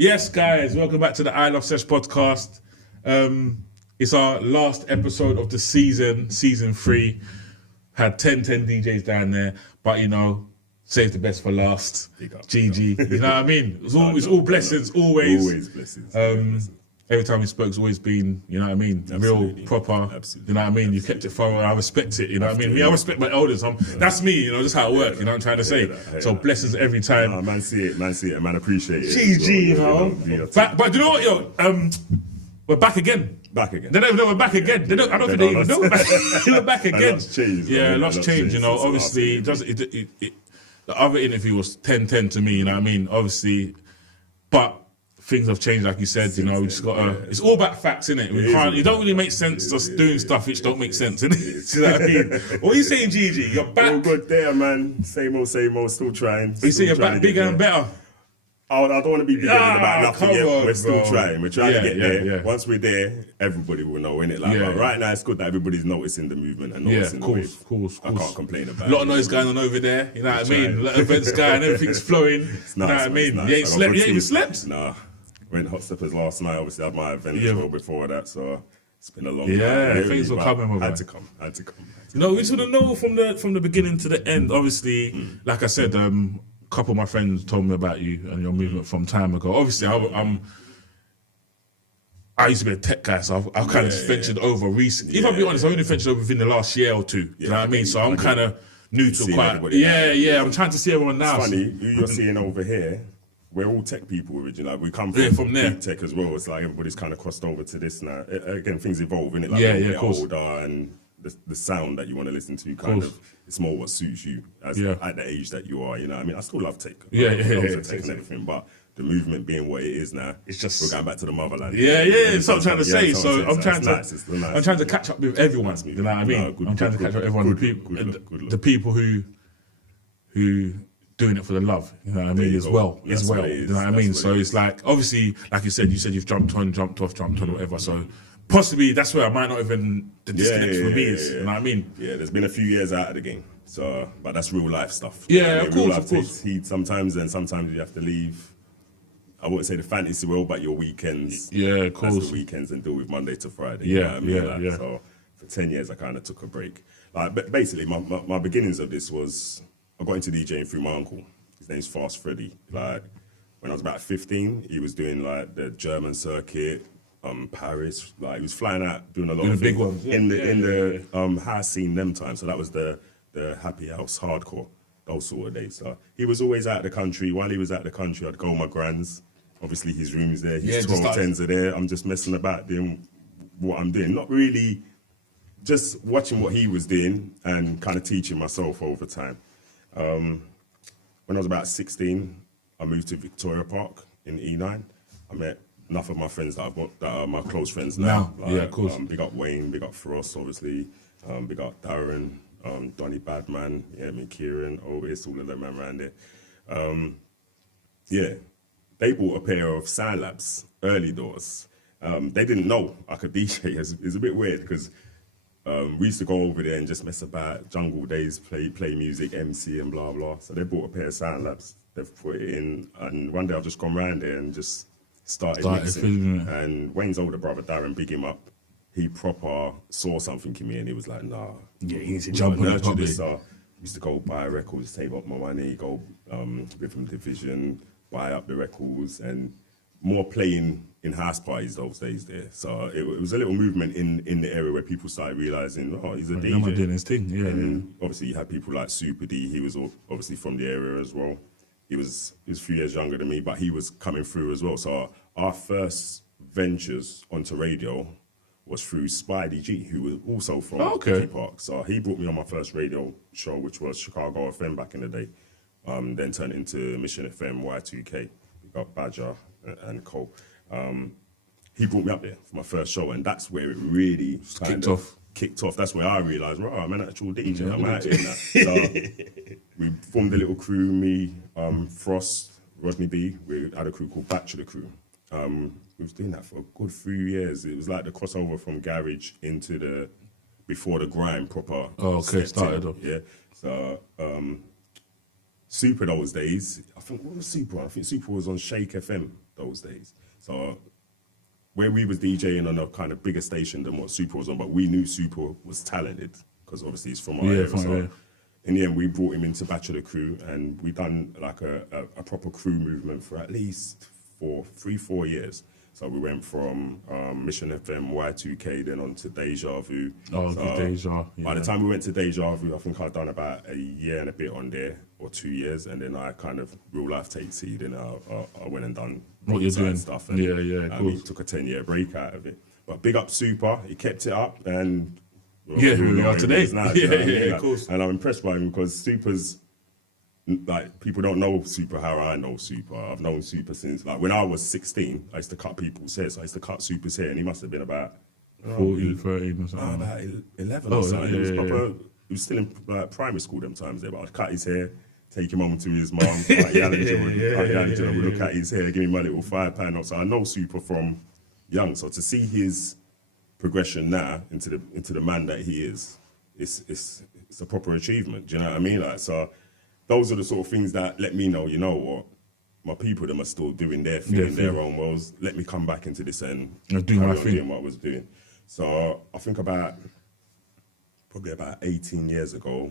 Yes, guys, welcome back to the Ilovesesh podcast. It's our last episode of the season 3. Had 10 DJs down there, but save the best for last. GG, you know what I mean? It's all blessings, always. Always blessings. Every time we spoke, it's always been, you know what I mean, Absolutely. real, proper, Absolutely. you know what I mean? You kept it thorough, I respect it, you know what I mean? I respect my elders, that's me, that's how it works, you know what I'm trying to say? So blessings every time. Nah, man see it, man appreciate it. GG, But you know what, we're back again. Back again. They don't even know we're back again. I don't think they even know we're back. We're back again. Lots changed. Lots changed, obviously, the other interview was 10-10 to me, you know what I mean? Obviously, but things have changed, like you said, we just got to... It's all about facts, innit? It don't really make sense just doing stuff which don't make sense, innit? You know what I mean? What are you saying, Gigi? You're back? All good there, man. Same old, still trying. You say you're back bigger and better? I don't want to be bigger than about nothing yet. We're still trying. We're trying to get there. Yeah. Once we're there, everybody will know, innit? But right now, it's good that everybody's noticing the movement and noticing the wave. Course. I can't complain about it. A lot of noise going on over there, you know what I mean? A lot of events going, everything's flowing, you know what I mean? Nice. You ain't even slept? Nah. Went Hot Steppers last night. Obviously, I had my event as well before that, so it's been a long night. Things were coming, my Had to come. We should have known from the beginning to the end. Obviously, like I said, a couple of my friends told me about you and your movement from time ago. Obviously, I used to be a tech guy, so I've kind of ventured over recently. If I'll be honest, I've only ventured over within the last year or two. You know what I mean? So I'm kind of new to quite... I'm trying to see everyone now. It's funny, who you're seeing over here, we're all tech people originally. We come from there. Big tech as well. It's like everybody's kind of crossed over to this now. Again, things evolve, innit? Like of course. older and the sound that you want to listen to kind of, it's more what suits you at the age that you are, you know what I mean? I still love tech. I love tech and everything, but the movement being what it is now, it's just we're going back to the motherland. That's what I'm trying to say. So I'm trying to catch up with everyone. Nice, you know what I mean? I'm trying to catch up with everyone. The people who doing it for the love, you know what I mean, as well, you know what I mean? So it's like, obviously, like you said you've jumped on, jumped off, whatever, so possibly that's where I might not even, the disconnect for me is, you know what I mean? Yeah, there's been a few years out of the game, so, but that's real life stuff. Of real course, life takes heat sometimes, and sometimes you have to leave, I wouldn't say the fantasy world, but your weekends. Of course. That's the weekends and deal with Monday to Friday. You know what I mean? So for 10 years, I kind of took a break. But basically, my beginnings of this was, I got into DJing through my uncle. His name's Fast Freddy. Like, when I was about 15, he was doing like the German circuit, Paris. Like, he was flying out, doing a lot of big ones. in the house scene them times. So that was the happy house hardcore, those sort of days. So he was always out of the country. While he was out of the country, I'd go with my grands. Obviously, his room's there. His 1210s are there. I'm just messing about doing what I'm doing. Not really, just watching what he was doing and kind of teaching myself over time. When I was about 16, I moved to Victoria Park in E9. I met enough of my friends that I've got that are my close friends now. Of course. Big up Wayne, big up Frost, obviously. Big up Darren, Donny Badman, Kieran, Otis, all of them around there. They bought a pair of Sound Labs early doors. They didn't know I could DJ. It's a bit weird because we used to go over there and just mess about, jungle days, play music, MC and blah, blah. So they bought a pair of Sound Labs, they've put it in, and one day I've just gone round there and just started mixing. And Wayne's older brother, Darren, big him up, he proper saw something in me and he was like, nah. Yeah, he needs to jump on it properly. Used to go buy records, save up my money, go Rhythm Division, buy up the records, and more playing in house parties those days there. So it was a little movement in the area where people started realising, oh, he's a DJ. I'm doing his thing, And obviously you had people like Super D, he was obviously from the area as well. He was a few years younger than me, but he was coming through as well. So our first ventures onto radio was through Spidey G, who was also from Vicky Park. So he brought me on my first radio show, which was Chicago FM back in the day. Then turned into Mission FM, Y2K. We got Badger and Cole. He brought me up there for my first show, and that's where it really kicked off. That's where I realised, right, I'm an actual DJ. I'm out here now. So we formed a little crew, me, Frost, Rodney B. We had a crew called Bachelor Crew. We was doing that for a good few years. It was like the crossover from garage into before the grime proper. Started off. Yeah. So Super those days, I think, what was Super on? I think Super was on Shake FM those days. So where we was DJing on a kind of bigger station than what Super was on, but we knew Super was talented because obviously he's from our area. So in the end, we brought him into Bachelor Crew, and we done like a proper crew movement for at least 4 years. So we went from Mission FM, Y2K, then on to Deja Vu. Oh, so Deja. Yeah. By the time we went to Deja Vu, I think I'd done about a year and a bit on there, or 2 years, and then I kind of real life takes heed, and I went and done what you're doing stuff. And, cool. Took a 10-year break out of it. But big up Super, he kept it up, and here we are today. Now, Of course. And I'm impressed by him because Super's, like, people don't know Super how I know Super. I've known Super since, like, when I was 16, I used to cut people's hair. So I used to cut Super's hair, and he must have been about 14, 13 or something. About 11 or something. He was still in primary school them times there, but I'd cut his hair, take him home to his mum, would look at his hair, give him my little £5 note. So I know Super from young. So to see his progression now into the man that he is, it's a proper achievement. Do you know what I mean? Like, so those are the sort of things that let me know, you know what, my people them are still doing their thing in their own worlds. Let me come back into this and do my thing. Doing what I was doing. So I think probably about 18 years ago,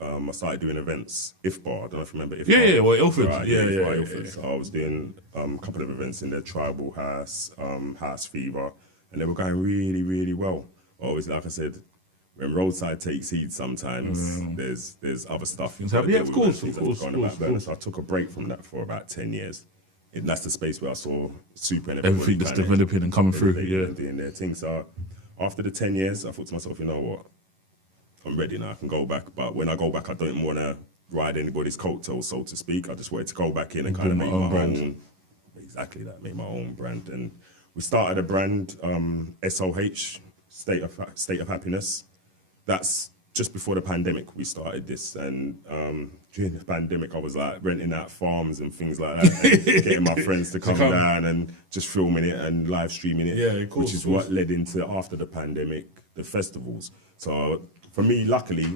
I started doing events. Ifbar, I don't know if you remember Ifbar. Yeah, well, Ilford. Right, Ilford. So I was doing a couple of events in their tribal house, House Fever, and they were going really, really well. Obviously, like I said, when roadside takes heed, sometimes there's other stuff. Of course. So I took a break from that for about 10 years. And that's the space where I saw Super and everything that's developing and coming through. Doing their thing. So after the 10 years, I thought to myself, you know what? I'm ready now, I can go back. But when I go back, I don't want to ride anybody's coattails, so to speak. I just wanted to go back in and kind of make my own, exactly that, make my own brand. And we started a brand, SOH, State of Happiness. That's just before the pandemic we started this. And during the pandemic, I was like renting out farms and things like that, and getting my friends to come down and just filming it and live streaming it, which is what led into, after the pandemic, the festivals. So for me, luckily,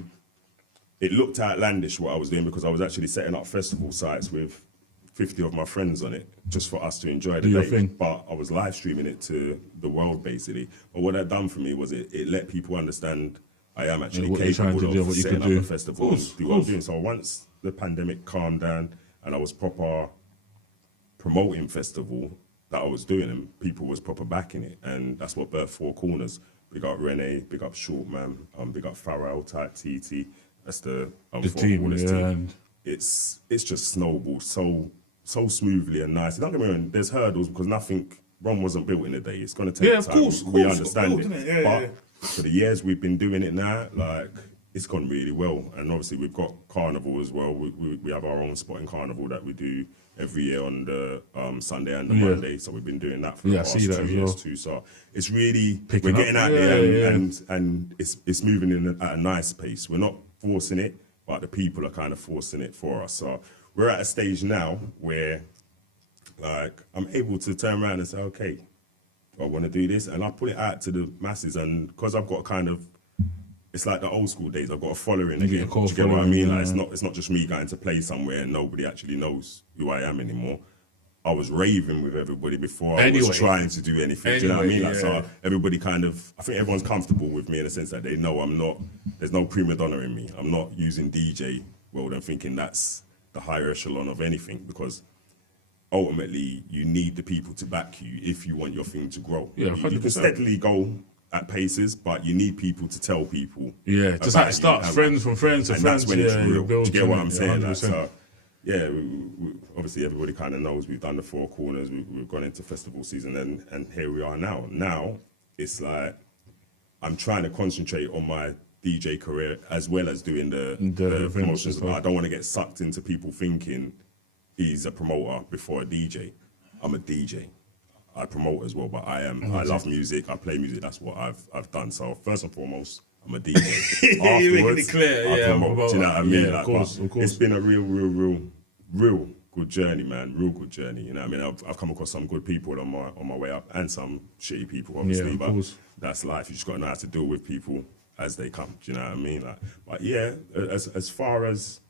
it looked outlandish what I was doing, because I was actually setting up festival sites with 50 of my friends on it, just for us to enjoy the day. But I was live streaming it to the world, basically. But what that done for me was it let people understand I am actually capable of setting up a festival and do what I'm doing. So once the pandemic calmed down and I was proper promoting festival that I was doing, and people was proper backing it, and that's what birthed Four Corners. Big up Renee, big up Shortman, big up Farrell, type TT. That's the Four Corners team. It's just snowballed so smoothly and nice. Don't get me wrong, there's hurdles, because Rome wasn't built in a day. It's going to take time. We understand it. But for the years we've been doing it now, like, it's gone really well. And obviously we've got Carnival as well. We have our own spot in Carnival that we do every year on the Sunday and the Monday. So we've been doing that for the past 2 years too. So it's really, we're getting out there and it's moving at a nice pace. We're not forcing it, but the people are kind of forcing it for us. So we're at a stage now where, like, I'm able to turn around and say, okay, I want to do this, and I put it out to the masses. And because I've got kind of, it's like the old school days, I've got a following again. Do you get what I mean? Like, it's not just me going to play somewhere and nobody actually knows who I am anymore. I was raving with everybody before I was trying to do anything. Do you know what I mean? Like, so everybody kind of, I think everyone's comfortable with me in the sense that they know I'm not, there's no prima donna in me. I'm not using DJ world and thinking that's the higher echelon of anything, because ultimately you need the people to back you if you want your thing to grow. You can steadily go at paces, but you need people to tell people. Just like start friends from friends to friends. That's when it's real. Do you get what I'm saying? Like, so, we, obviously everybody kind of knows we've done the Four Corners, we've gone into festival season, and here we are now. Now, it's like, I'm trying to concentrate on my DJ career as well as doing the promotions. I don't want to get sucked into people thinking he's a promoter before a DJ. I'm a DJ. I promote as well, but I love music, I play music, that's what I've done. So first and foremost, I'm a DJ. Afterwards, I promote. Do you know what I mean? Of course. It's been a real good journey, man. Real good journey. You know what I mean? I've come across some good people on my way up, and some shitty people, obviously. But that's life. You just got to know how to deal with people as they come. Do you know what I mean? Like, but yeah, as far as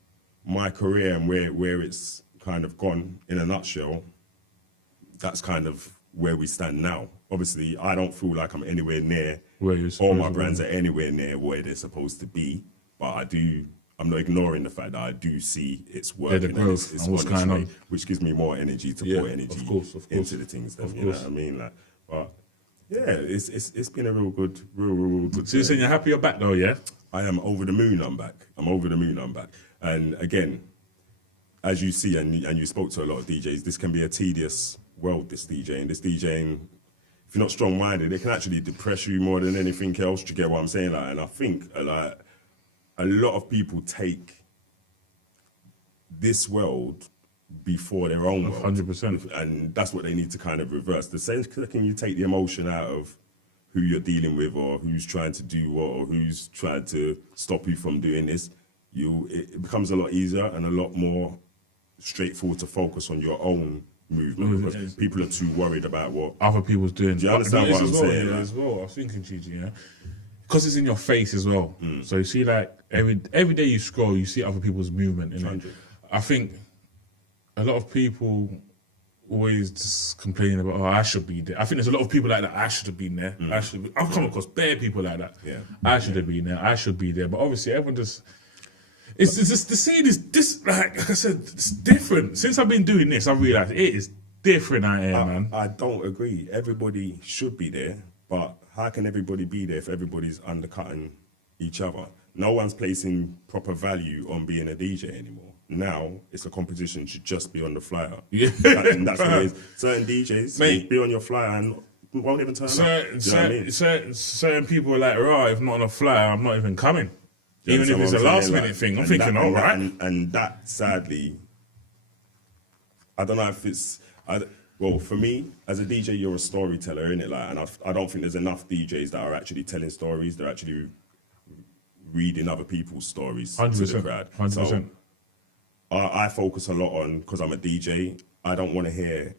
my career and where it's kind of gone in a nutshell, that's kind of where we stand now. Obviously, I don't feel like I'm anywhere near, Where you're all my supposed to brands are anywhere near where they're supposed to be. But I'm not ignoring the fact that I do see it's working the growth it's and what's on its going way, on. which gives me more energy to Yeah, pour energy of course. into the things. Then, Of you know course. what I mean? Like, but yeah, it's been a real good. So you're saying you're happy you're back though, yeah? I am over the moon. I'm back. And again, as you see, and you spoke to a lot of DJs, this can be a tedious world. This DJing, if you're not strong-minded, it can actually depress you more than anything else. Do you get what I'm saying? Like, and I think like a lot of people take this world before their own world. 100%. And that's what they need to kind of reverse. The second you take the emotion out of who you're dealing with or who's trying to do what or who's trying to stop you from doing this, it becomes a lot easier and a lot more straightforward to focus on your own movement because people are too worried about what other people's doing. Do you understand what I'm saying? Yeah, as well. I was thinking, Gigi, yeah, because it's in your face as well. So you see, like every day you scroll, you see other people's movement. In it. I think a lot of people always just complaining about, oh, I should be there. I think there's a lot of people like that. I should have been there. I've come across bare people like that. Yeah. I should have been there. I should be there. But obviously, everyone just. It's just the scene is this like I said, it's different. Since I've been doing this, I've realised it is different out here, man. I don't agree. Everybody should be there, but how can everybody be there if everybody's undercutting each other? No one's placing proper value on being a DJ anymore. Now it's a competition should just be on the flyer. Yeah. And that's what it is. Certain DJs will be on your flyer and won't even turn up. Do you know what I mean? Certain people are like, right, if not on a flyer, I'm not even coming. You Even if it's a understand what I'm last saying? minute Like, thing, I'm and thinking, that- all right. And that, sadly, I don't know if it's. Well, for me, as a DJ, you're a storyteller, innit? Like, and I don't think there's enough DJs that are actually telling stories. They're actually reading other people's stories to the crowd. 100%. So I focus a lot on, because I'm a DJ, I don't want to hear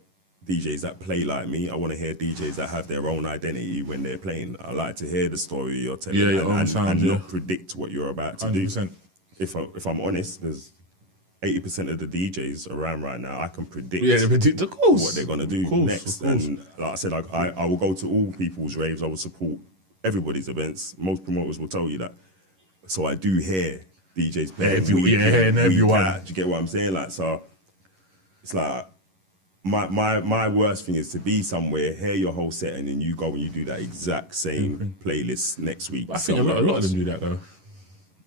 DJs that play like me. I want to hear DJs that have their own identity when they're playing. I like to hear the story you're telling your own sound, and yeah. not predict what you're about to 100%. do. If I'm honest, there's 80% of the DJs around right now, I can predict Of course. what they're going to do next. And like I said, I will go to all people's raves. I will support everybody's events. Most promoters will tell you that. So I do hear DJs play Every week week, in, and week everyone. out. Do you get what I'm saying? Like, so it's like my worst thing is to be somewhere, hear your whole set, and then you go and you do that exact same playlist next week. I think a lot of them do that though.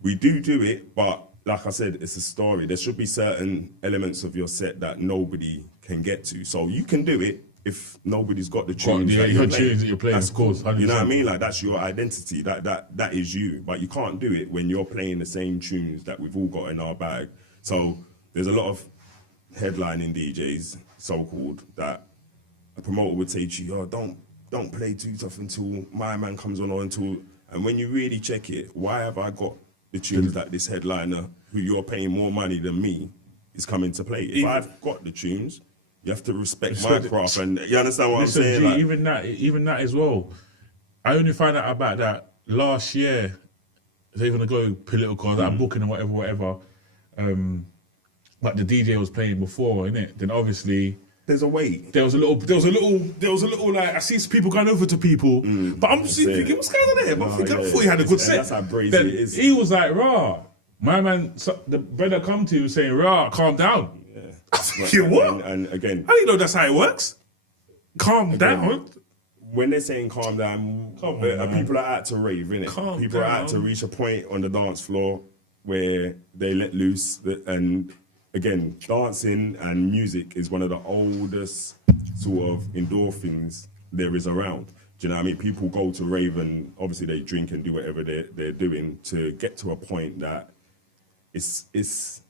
We do it, but like I said, it's a story. There should be certain elements of your set that nobody can get to. So you can do it if nobody's got the tunes. Your tunes that you're playing, That's of course. 100%. You know what I mean? Like, that's your identity. That is you. But you can't do it when you're playing the same tunes that we've all got in our bag. So there's a lot of headlining DJs, so-called, that a promoter would say to you, "Oh, don't play too tough until my man comes on, or until." And when you really check it, why have I got the tunes that this headliner, who you're paying more money than me, is coming to play? If I've got the tunes, you have to respect my craft, and you understand what I'm saying? G, Like, even that as well. I only found out about that last year. They're going to go political, that booking and whatever. But the DJ was playing before, innit? Then obviously there's a way. there was a little like I see people going over to people, but I'm just thinking, what's going on there? But I thought he had a good set. That's how brazy Then it is. he was like, "Rah, my man." So the brother come to you saying, "Rah, calm down." Yeah. I'm thinking, what? And again, I didn't know that's how it works. Calm down. when they're saying calm down, people are out to rave, innit? People are out to reach a point on the dance floor where they let loose. And again, dancing and music is one of the oldest sort of endorphins there is around. Do you know what I mean? People go to rave and obviously they drink and do whatever they're doing to get to a point that it's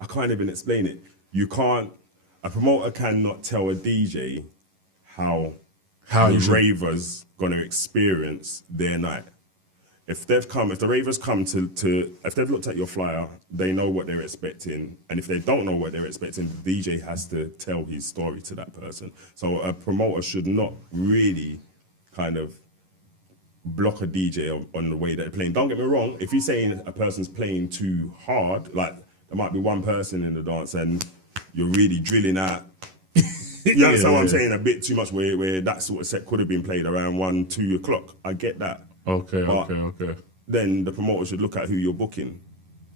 I can't even explain it. A promoter cannot tell a DJ how the ravers gonna experience their night. If the ravers come if they've looked at your flyer, they know what they're expecting. And if they don't know what they're expecting, the DJ has to tell his story to that person. So a promoter should not really kind of block a DJ on the way they're playing. Don't get me wrong, if you're saying a person's playing too hard, like there might be one person in the dance and you're really drilling out You understand what I'm saying? A bit too much where that sort of set could have been played around 1, 2 o'clock. I get that. Okay, But okay. then the promoter should look at who you're booking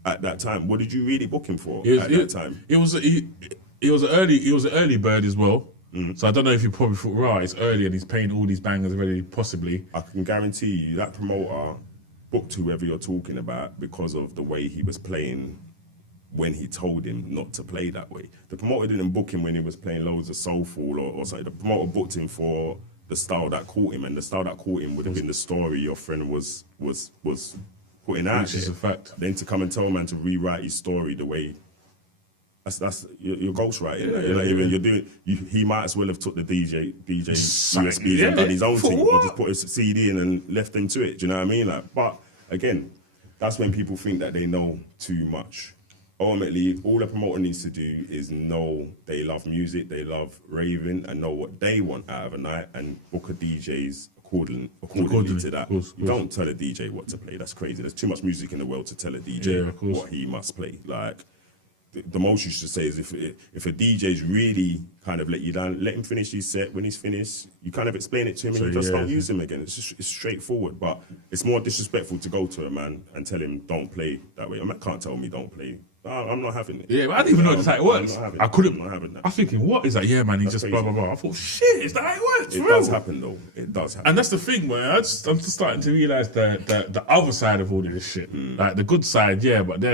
at that time. What did you really book him for at that time? It was an early bird as well. So I don't know if you probably thought, right, it's early and he's paying all these bangers already, possibly. I can guarantee you that promoter booked whoever you're talking about because of the way he was playing when he told him not to play that way. The promoter didn't book him when he was playing loads of soulful or something. The promoter booked him for the style that caught him, and the style that caught him would have been the story your friend was putting out. Which is a fact. Then to come and tell a man to rewrite his story the way that's you're ghostwriting. You're doing. He might as well have took the DJ USBs and done his own thing, or just put a CD in and left them to it. Do you know what I mean? Like, but again, that's when people think that they know too much. Ultimately, all a promoter needs to do is know they love music, they love raving, and know what they want out of a night, and book a DJs accordingly to that. Course. You don't tell a DJ what to play. That's crazy. There's too much music in the world to tell a DJ what he must play. Like, the most you should say is if a DJ's really kind of let you down, let him finish his set. When he's finished, you kind of explain it to him and you just don't use him again. It's straightforward, but it's more disrespectful to go to a man and tell him don't play that way. A man can't tell me don't play. I'm not having it. Yeah, but I didn't even know that's how it works. I couldn't. I'm not having that. I'm thinking, what is that? Yeah, man, he just blah, blah, blah. I thought, shit, is that how it works? It does happen, though. It does happen. And that's the thing, man. I'm just starting to realise the other side of all of this shit. Like, the good side, yeah, but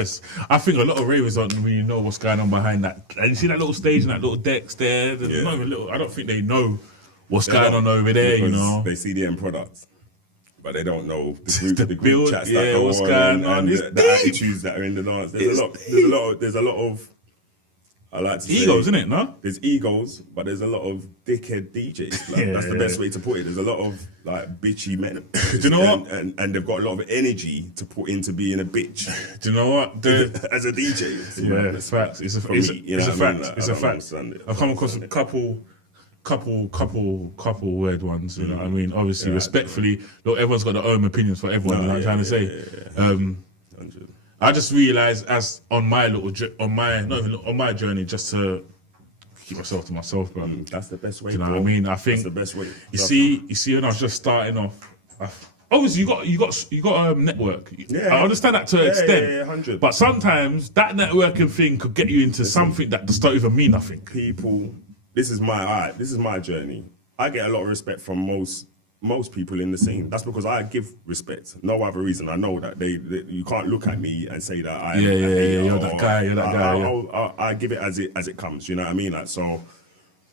I think a lot of ravers don't really know what's going on behind that. And you see that little stage and that little decks there? There's not even I don't think they know what's going on over there, you know? They see the end products. But they don't know the group chats that go what's going on, and the attitudes that are in the dance. There's a lot of I like to say egos, isn't it? No, there's egos, but there's a lot of dickhead DJs. Like, that's the best way to put it. There's a lot of like bitchy men. Do you know what? And they've got a lot of energy to put into being a bitch. Do you know what? As a DJ, it's facts. It's a fact. It's a fact. I've come across a couple weird ones, you know what I mean? Obviously, respectfully, look, everyone's got their own opinions for everyone, you know what I'm trying to say. I just realised as on my journey, just to keep myself to myself, bro. That's the best way. You know what I mean? I think that's the best way. You see, when I was just starting off, obviously you got a network. I understand that to an extent, 100. But sometimes that networking thing could get you into something that just don't even mean nothing. People. This is my journey. I get a lot of respect from most people in the scene. That's because I give respect. No other reason. I know that you can't look at me and say that you're that guy. I give it as it comes. You know what I mean? Like, so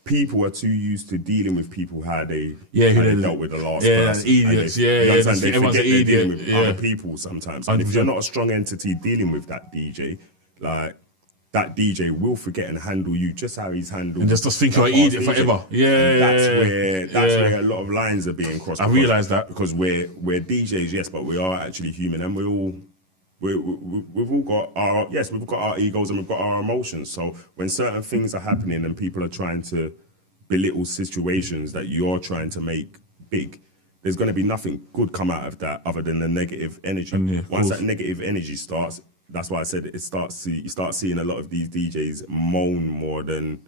people are too used to dealing with people how they dealt with the last person. Idiots. They forget they're idiot. dealing with other people sometimes. And if you're not a strong entity dealing with that DJ, like, that DJ will forget and handle you just how he's handled. And just think you're an idiot forever. That's where a lot of lines are being crossed. I realise that. Because we're DJs, yes, but we are actually human, and we've all got our egos and we've got our emotions. So when certain things are happening and people are trying to belittle situations that you're trying to make big, there's going to be nothing good come out of that other than the negative energy. Once that negative energy starts, that's why I said you start seeing a lot of these DJs moan more than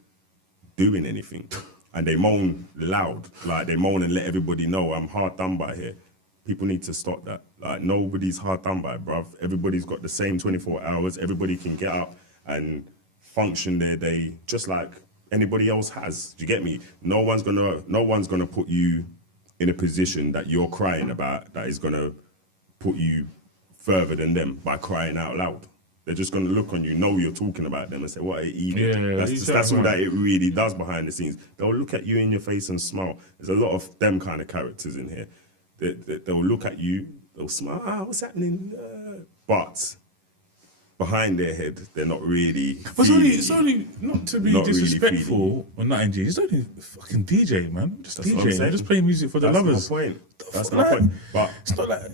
doing anything. And they moan loud. Like, they moan and let everybody know, I'm hard done by here. People need to stop that. Like, nobody's hard done by, bruv. Everybody's got the same 24 hours. Everybody can get up and function their day just like anybody else has. Do you get me? No one's gonna put you in a position that you're crying about that is gonna put you further than them by crying out loud. They're just going to look on you, know you're talking about them, and say, what an idiot. That's all that it really does behind the scenes. They'll look at you in your face and smile. There's a lot of them kind of characters in here. They'll look at you, they'll smile, what's happening? But behind their head, they're not really. It's only not to be disrespectful or nothing. It's only fucking DJ, man. Just DJ. They're just playing music for the lovers. That's my point. But it's not like.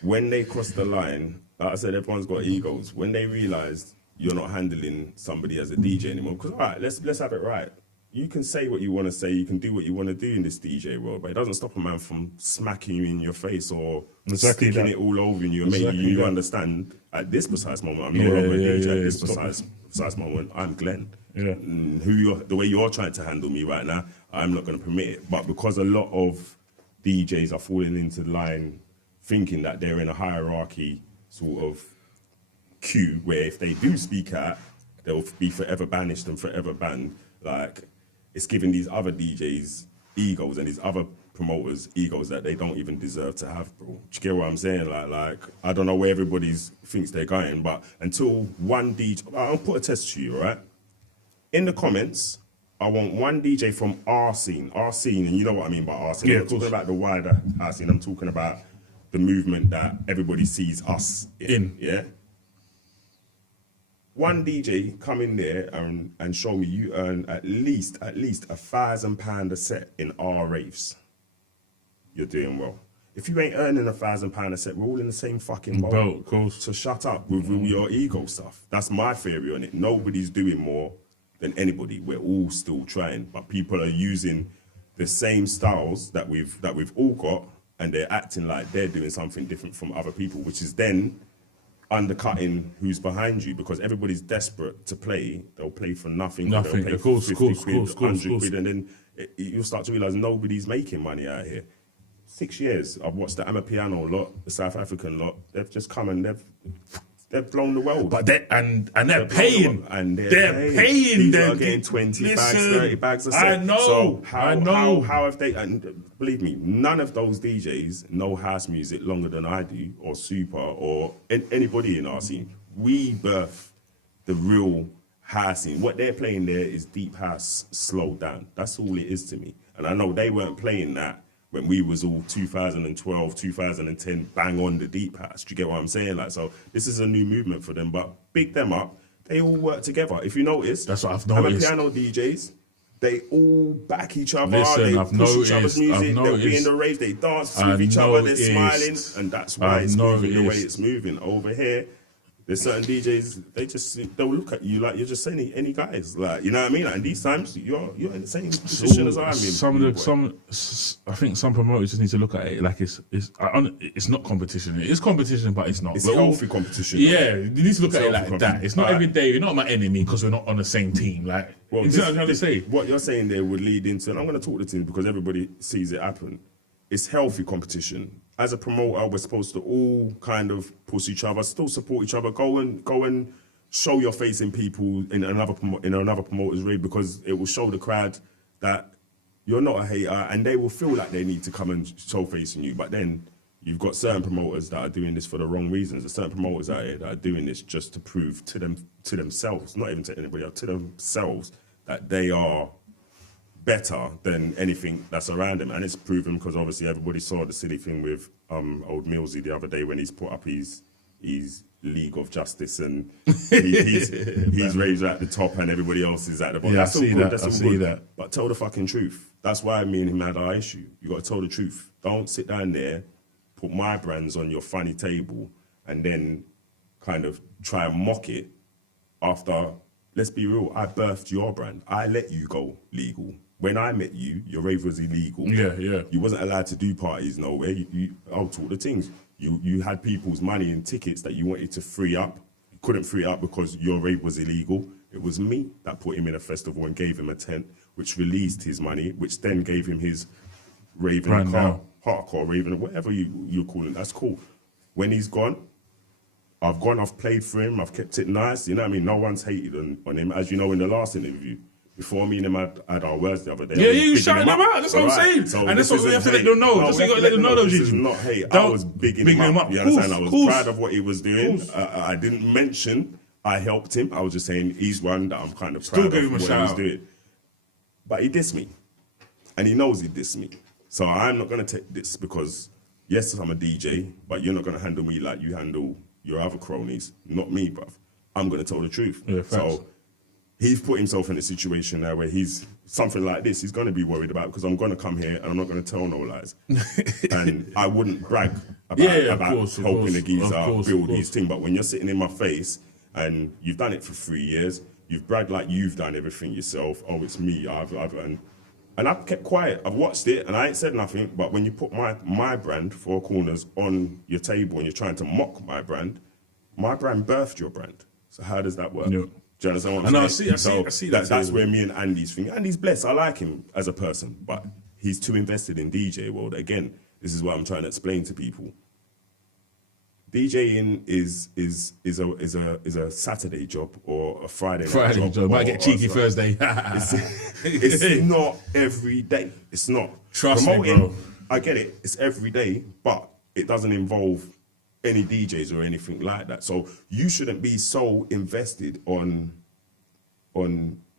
When they cross the line, like I said, everyone's got egos. When they realised you're not handling somebody as a DJ anymore, because all right, let's have it right. You can say what you want to say, you can do what you want to do in this DJ world, but it doesn't stop a man from smacking you in your face or sticking it all over you and making you understand at this precise moment, I'm no longer a DJ. At this precise moment, I'm Glenn. the way you're trying to handle me right now, I'm not going to permit it. But because a lot of DJs are falling into the line thinking that they're in a hierarchy sort of queue where if they do speak out, they'll be forever banished and forever banned. Like, it's giving these other DJs egos and these other promoters egos that they don't even deserve to have, bro. Do you get what I'm saying? Like I don't know where everybody thinks they're going, but until one DJ, I'll put a test to you, all right? In the comments, I want one DJ from our scene, and you know what I mean by our scene. I'm not talking about the wider our scene. I'm talking about the movement that everybody sees us in. Yeah. One DJ come in there and show me you earn at least £1,000 a set in our raves. You're doing well. If you ain't earning £1,000 a set, we're all in the same fucking boat. So shut up with your ego stuff. That's my theory on it. Nobody's doing more than anybody. We're all still trying, but people are using the same styles that we've all got, and they're acting like they're doing something different from other people, which is then undercutting who's behind you, because everybody's desperate to play. They'll play for nothing. They'll play for 50 quid, 100 quid, and then you'll start to realise nobody's making money out here. 6 years, I've watched the Amapiano lot, the South African lot. They've just come and they've blown the world. But they're paying. They're paying. They're getting 20 bags, 30 bags a set. I know. So how have they? And believe me, none of those DJs know house music longer than I do, or super, or anybody in our scene. We birth the real house scene. What they're playing there is deep house slowed down. That's all it is to me. And I know they weren't playing that when we was all 2012, 2010, bang on the deep house. Do you get what I'm saying? Like, so this is a new movement for them, but big them up. They all work together. If you notice, that's what I've noticed. Piano DJs, they all back each other. Listen, they I've push noticed, each other's music. They'll be in the rave. They dance with each other. They're smiling, and that's why it's moving the way it's moving. Over here, there's certain DJs, they'll look at you like you're just saying any guys, like, you know what I mean? Like, and these times you're in the same position as I'm in. I think some promoters just need to look at it like it's not competition. It is competition, but it's not. It's healthy competition. Yeah, you need to look at it like that. It's not every day. You're not my enemy because we're not on the same team. Like, well, you know what I'm trying to say? What you're saying there would lead into, and I'm going to talk to teams because everybody sees it happen. It's healthy competition. As a promoter, we're supposed to all kind of push each other, still support each other. Go and show your face in people in another promoter's rave, because it will show the crowd that you're not a hater, and they will feel like they need to come and show face in you. But then you've got certain promoters that are doing this for the wrong reasons. There's certain promoters out here that are doing this just to prove to themselves, not even to anybody else, to themselves, that they are better than anything that's around him. And it's proven because obviously everybody saw the silly thing with old Millsy the other day when he's put up his League of Justice, and he's raised at the top and everybody else is at the bottom. Yeah, that's all good. That's all good. That. But tell the fucking truth. That's why me and him had our issue. You got to tell the truth. Don't sit down there, put my brands on your funny table, and then kind of try and mock it after. Let's be real. I birthed your brand. I let you go legal. When I met you, your rave was illegal. Yeah. You wasn't allowed to do parties nowhere. I'll talk the things. You had people's money and tickets that you wanted to free up. You couldn't free up because your rave was illegal. It was me that put him in a festival and gave him a tent, which released his money, which then gave him his raving hardcore raving, whatever you call it. That's cool. When he's gone, I've played for him, I've kept it nice. You know what I mean? No one's hated on him. As you know, in the last interview, before me and him had our words the other day. Yeah, you shouting them out. That's what I'm saying. So and that's what we have to let them know. That's what you got to let them know, This is not hate. I was bigging him up. You understand? I was proud of what he was doing. I didn't mention I helped him. I was just saying he's one that I'm kind of proud of what he was doing. But he dissed me. And he knows he dissed me. So I'm not going to take this because, yes, I'm a DJ, but you're not going to handle me like you handle your other cronies. Not me, bruv. I'm going to tell the truth. Yeah, so he's put himself in a situation now where he's something like this he's going to be worried about, because I'm going to come here and I'm not going to tell no lies. And I wouldn't brag about helping the geezer build his thing. But when you're sitting in my face and you've done it for 3 years, you've bragged like you've done everything yourself. Oh, it's me. And I've kept quiet. I've watched it and I ain't said nothing. But when you put my brand, Four Corners, on your table and you're trying to mock my brand birthed your brand. So how does that work? Yeah. Do you understand what I'm saying? I see that. That's where me and Andy's thing. Andy's blessed. I like him as a person, but he's too invested in DJ world. Again, this is what I'm trying to explain to people. DJing is a Saturday job or a Friday job. Might get cheeky Thursday. It's not every day. It's not. Trust me, bro. I get it. It's every day, but it doesn't involve any DJs or anything like that. So you shouldn't be so invested on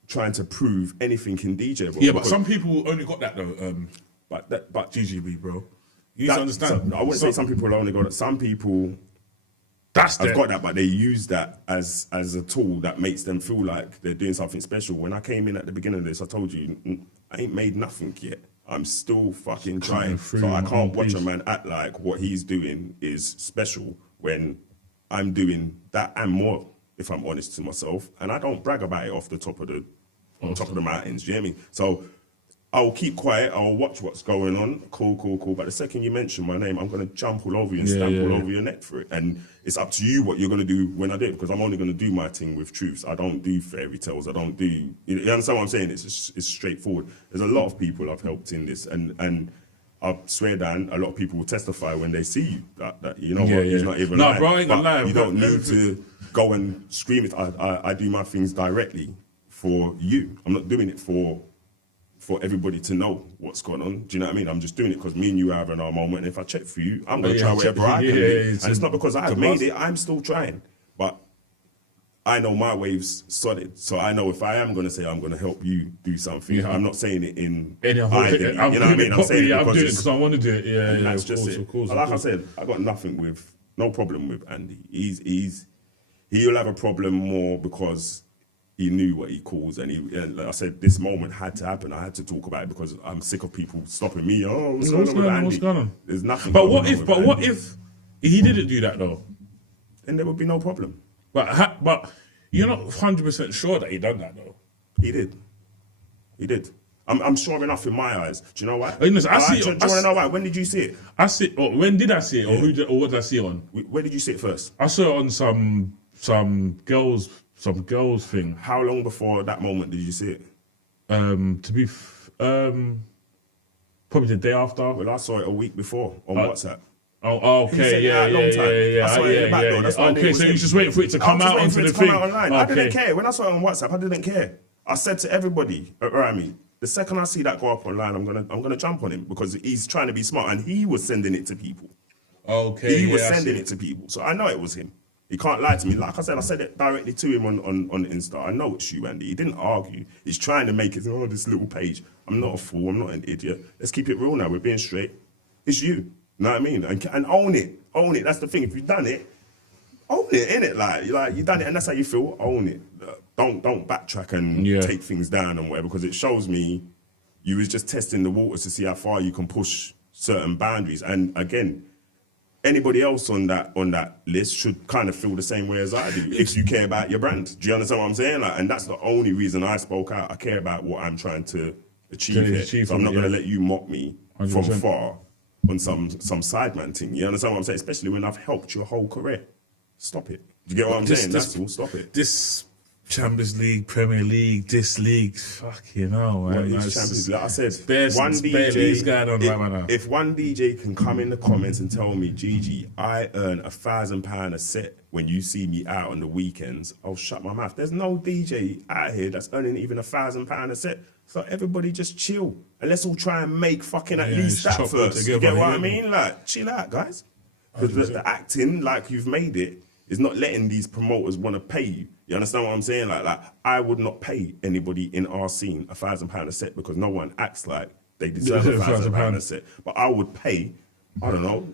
trying to prove anything in DJ. Bro, yeah, but some people only got that though. But GGB, bro. You need to understand. I wouldn't say some people only got it. Some people have got that, but they use that as a tool that makes them feel like they're doing something special. When I came in at the beginning of this, I told you I ain't made nothing yet. I'm still fucking trying. So I can't watch a man act like what he's doing is special when I'm doing that and more, if I'm honest to myself. And I don't brag about it off the top of the mountains, do you know what I mean? So I'll keep quiet, I'll watch what's going on, cool. But the second you mention my name, I'm going to jump all over you and stamp all over your neck for it. And it's up to you what you're going to do when I do it, because I'm only going to do my thing with truths. I don't do fairy tales. I don't do... You understand what I'm saying? It's straightforward. There's a lot of people I've helped in this, and I swear, Dan, a lot of people will testify when they see you that you know what, he's not even lying. Bro, I ain't gonna lie. You don't need to go and scream it. I do my things directly for you. I'm not doing it for everybody to know what's going on. Do you know what I mean? I'm just doing it because me and you are having our moment. And if I check for you, I'm going to try whatever I can do. And it's not because I've made it. I'm still trying. But I know my wave's solid. So I know if I am going to say I'm going to help you do something, I'm not saying it in... you know what I mean? I'm saying it because I want to do it. Yeah, that's just it. Like I said, I got no problem with Andy. He'll have a problem more because... he knew what he calls, and like I said, this moment had to happen. I had to talk about it because I'm sick of people stopping me. Oh, what's going on with Andy? What's going on? There's nothing. But what if he didn't do that though? Then there would be no problem. But you're not 100% sure that he done that though. He did. I'm sure enough in my eyes. Do you know why? I see it. Do you want to know why? When did you see it? I see. When did I see it? Or what did I see it on? Where did you see it first? I saw it on some girls thing. How long before that moment did you see it? Probably the day after. Well, I saw it a week before on WhatsApp. Oh, okay, yeah. I saw it in the back door. That's why okay, so you just waiting for it to come out onto the thing. Online. I didn't care. When I saw it on WhatsApp, I didn't care. I said to everybody around me, the second I see that go up online, I'm gonna jump on him because he's trying to be smart, and he was sending it to people. Okay, he was sending it to people, so I know it was him. He can't lie to me. Like I said it directly to him on Insta. I know it's you, Andy. He didn't argue. He's trying to make it, this little page. I'm not a fool. I'm not an idiot. Let's keep it real now. We're being straight. It's you. You know what I mean? And own it. Own it. That's the thing. If you've done it, own it, innit? Like you done it and that's how you feel. Own it. Don't backtrack and take things down and whatever, because it shows me you was just testing the waters to see how far you can push certain boundaries. And again, anybody else on that list should kind of feel the same way as I do if you care about your brand. Do you understand what I'm saying? And that's the only reason I spoke out. I care about what I'm trying to achieve here. So I'm not going to let you mock me 100%. From far on some sideman thing. You understand what I'm saying? Especially when I've helped your whole career. Stop it. Do you get what I'm saying? That's all. Stop it. This Champions League, Premier League, this league, fucking hell, man. What is Champions League? Like I said, one DJ going on right now. If one DJ can come in the comments and tell me, Gigi, I earn £1,000 a set when you see me out on the weekends, I'll shut my mouth. There's no DJ out here that's earning even £1,000 a set. So everybody just chill. And let's all try and make fucking at least that first. You get what I mean? Like, chill out, guys. Because the acting, like you've made it, is not letting these promoters want to pay you. You understand what I'm saying? Like I would not pay anybody in our scene £1,000 a set because no one acts like they deserve £1,000 a set. But I would pay, I don't know,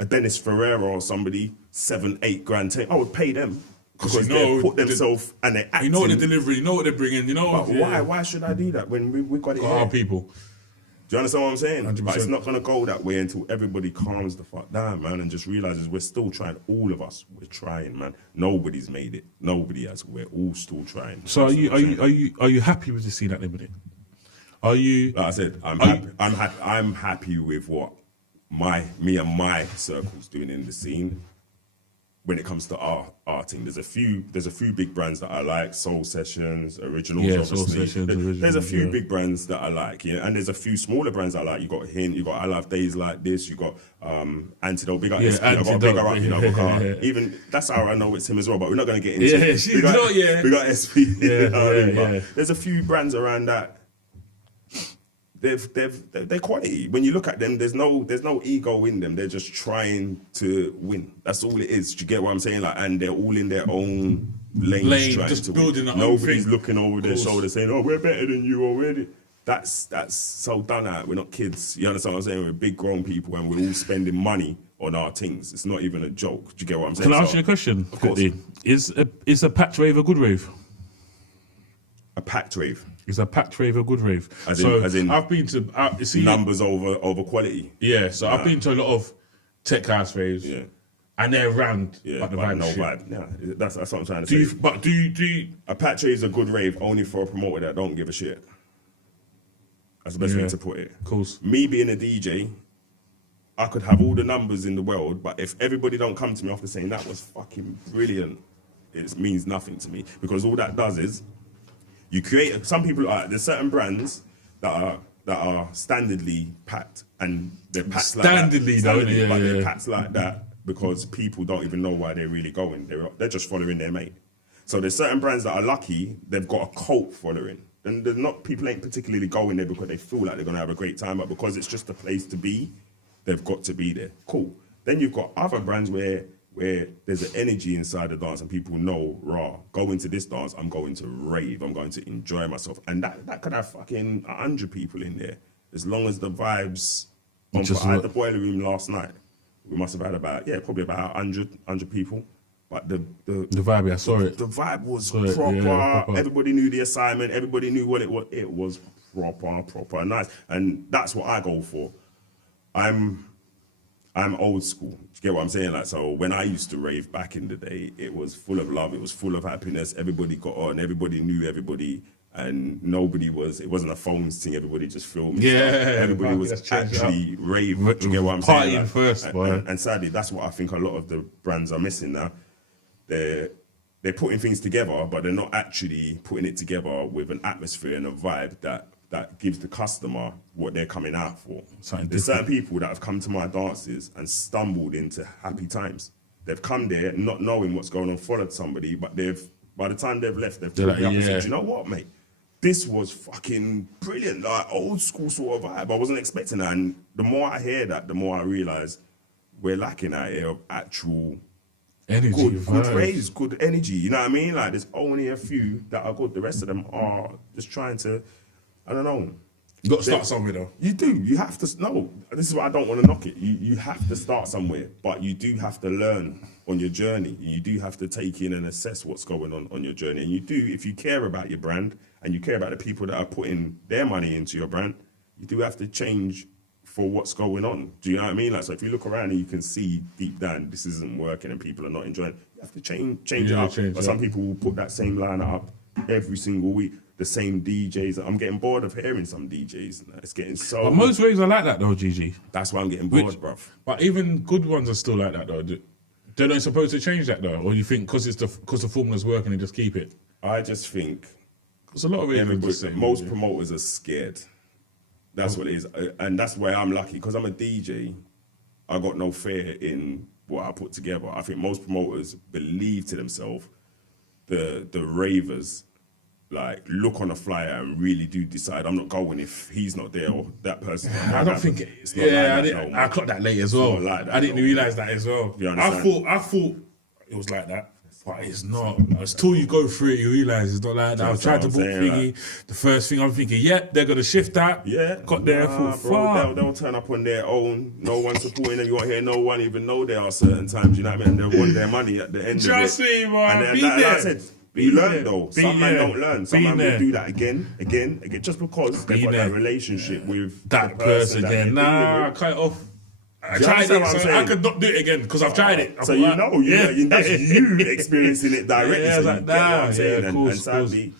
a Dennis Ferreira or somebody 7-8 grand. I would pay them because they put themselves and they acting. You know what the delivery, you know what they're bringing, you know. But why should I do that when we got it? Our people. Do you understand what I'm saying? 100%. But it's not going to go that way until everybody calms the fuck down, man, and just realizes we're still trying. All of us, we're trying, man. Nobody's made it. Nobody has. We're all still trying. So are you happy with the scene at the minute? Are you? Like I said, I'm happy. I'm happy with what me and my circle's doing in the scene. when it comes to our thing. There's a few big brands that I like, Soul Sessions, Originals, Yeah, obviously. Soul Sessions, there's a Originals, few yeah. big brands that I like, yeah, and there's a few smaller brands I like. You got Hint, you got I Love Days Like This, you got Antidote, big up Yeah, SP, I got a Antidote, big up, you know, yeah. even that's how I know it's him as well. But we're not going to get into Yeah, it. she's We got, not, yeah. We got SP, Yeah, you know what I mean? yeah, But yeah. there's a few brands around that. They're quality. When you look at them, there's no ego in them. They're just trying to win. That's all it is. Do you get what I'm saying? Like, and they're all in their own lanes trying just to building win. their own Nobody's thing. looking over their Course. shoulder saying, "Oh, we're better than you already." That's so done out. We're not kids. You understand what I'm saying? We're big grown people, and we're all spending money on our things. It's not even a joke. Do you get what I'm saying? Can I ask you a question? Of course. quickly? Is a patch rave a good rave? A packed rave. Is a patch rave a good rave? As in I've been to see numbers over quality. Yeah, so I've been to a lot of tech house raves. Yeah. And they're round, Yeah, but the but vibe no shit. vibe. Yeah, that's what I'm trying to Do say. you A patch rave is a good rave only for a promoter that don't give a shit. That's the best way to put it. Of course. Me being a DJ, I could have all the numbers in the world, but if everybody don't come to me after saying that was fucking brilliant, it means nothing to me, because all that does is you create. Some people there's certain brands that are standardly packed, and they're packed like that. Standardly, though, innit? But Yeah. they're packed like that because people don't even know why they're really going. They're just following their mate. So there's certain brands that are lucky, they've got a cult following. And they're not, people ain't particularly going there because they feel like they're going to have a great time, but because it's just a place to be, they've got to be there. Cool. Then you've got other brands where there's an energy inside the dance and people know, going to this dance, I'm going to rave, I'm going to enjoy myself. And that could have fucking 100 people in there. As long as the vibes, I had the boiler room last night. We must have had probably about 100 people. But the vibe, I saw it. The vibe was Saw it, proper. yeah, proper. Everybody knew the assignment. Everybody knew what it was. It was proper nice. And that's what I go for. I'm old school. Do you get what I'm saying? Like, so when I used to rave back in the day, it was full of love. It was full of happiness. Everybody got on. Everybody knew everybody. And it wasn't a phones thing. Everybody just filmed. Yeah, everybody was let's change it actually rave. Do you get what I'm saying? Partying first, boy. And sadly, that's what I think a lot of the brands are missing now. They're putting things together, but they're not actually putting it together with an atmosphere and a vibe that gives the customer what they're coming out for. There's certain people that have come to my dances and stumbled into happy times. They've come there not knowing what's going on, followed somebody, but by the time they've left, they've told me up and said, "You know what, mate? This was fucking brilliant, like old school sort of vibe. I wasn't expecting that." And the more I hear that, the more I realise we're lacking out here of actual energy, good raves, good energy. You know what I mean? Like, there's only a few that are good. The rest of them are just trying to, I don't know. You got to start somewhere, though. You do. You have to. No, this is why I don't want to knock it. You have to start somewhere, but you do have to learn on your journey. You do have to take in and assess what's going on your journey. And you do, if you care about your brand and you care about the people that are putting their money into your brand, you do have to change for what's going on. Do you know what I mean? Like, so if you look around and you can see deep down this isn't working and people are not enjoying it, you have to change it up. But some people will put that same line up every single week. The same DJs. I'm getting bored of hearing some DJs. It's getting so. But most raves are like that, though, GG. That's why I'm getting bored, bruv. But even good ones are still like that, though. They're not supposed to change that, though, or you think because the formula's working, and just keep it? I just think because a lot of raves most promoters are scared. That's what it is, and that's why I'm lucky because I'm a DJ. I got no fear in what I put together. I think most promoters believe to themselves. The ravers like look on a flyer and really do decide I'm not going if he's not there or that person. I don't think it's not I clocked that late as well. Like that, I didn't realise that as well. I thought it was like that, but it's not. Until you go through it, you realise it's not like that. I was trying to book thingy. The first thing I'm thinking, they're gonna shift that. Yeah, got there for far. They'll turn up on their own. No one supporting them. You won't hear no one even know there are certain times. You know what I mean? And they want their money at the end of it. Trust me, man. And like I said, you learn though. Some men don't learn. Some men will do that again, just because they've got that relationship with that person. Nah, cut it off. I tried it, so I could not do it again because I've tried it. So that's you experiencing it directly. Yeah, so like, you get what I'm saying. and sadly,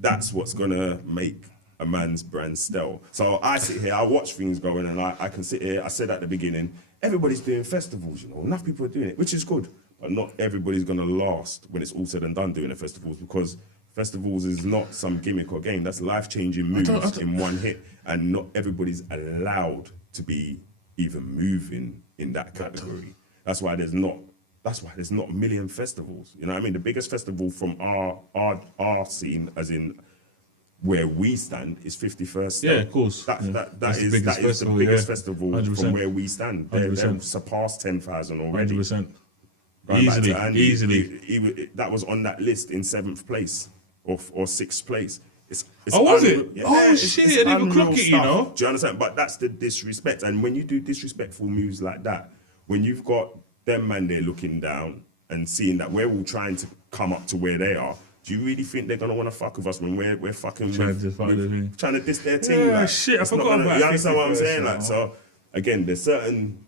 that's what's gonna make a man's brand stale. So I sit here, I watch things going, and I can sit here. I said at the beginning, everybody's doing festivals. Enough people are doing it, which is good. but not everybody's going to last when it's all said and done doing the festivals, because festivals is not some gimmick or game. That's life-changing moves in one hit, and not everybody's allowed to be even moving in that category. That's why there's not a million festivals. You know what I mean? The biggest festival from our scene, as in where we stand, is 51st. Yeah, of course. That is the biggest festival 100%. from where we stand. They've surpassed 10,000 already. 100%. Easily. That was on that list in 7th place or 6th place. It's was it? Yeah, Shit, I didn't even clock it, you know? Do you understand? But that's the disrespect. And when you do disrespectful moves like that, when you've got them man there looking down and seeing that we're all trying to come up to where they are, do you really think they're gonna want to fuck with us when we're fucking trying to diss their team? Yeah, like, shit, I forgot about it. You understand what I'm saying? Like, so again, there's certain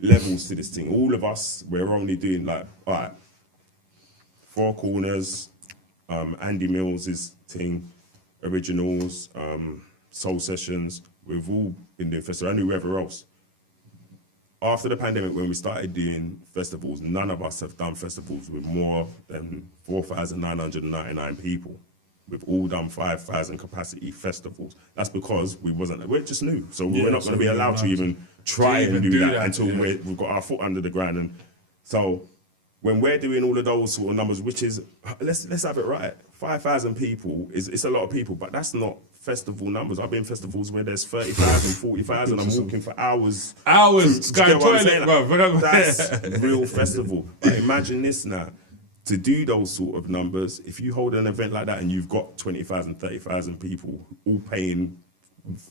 levels to this thing. All of us, we're only doing like, all right, Four Corners, Andy Mills' thing, Originals, Soul Sessions. We've all been doing festivals, and whoever else. After the pandemic, when we started doing festivals, none of us have done festivals with more than 4,999 people. We've all done 5,000 capacity festivals. That's because we're just new. So we're not going to be allowed to even try and do that until we've got our foot under the ground. And so when we're doing all of those sort of numbers, which is, let's have it right, 5,000 people, it's a lot of people, but that's not festival numbers. I've been in festivals where there's 30,000, 40,000. I'm walking for hours. Going toilet, bro. That's real festival. But imagine this now. To do those sort of numbers, if you hold an event like that and you've got 20,000, 30,000 people all paying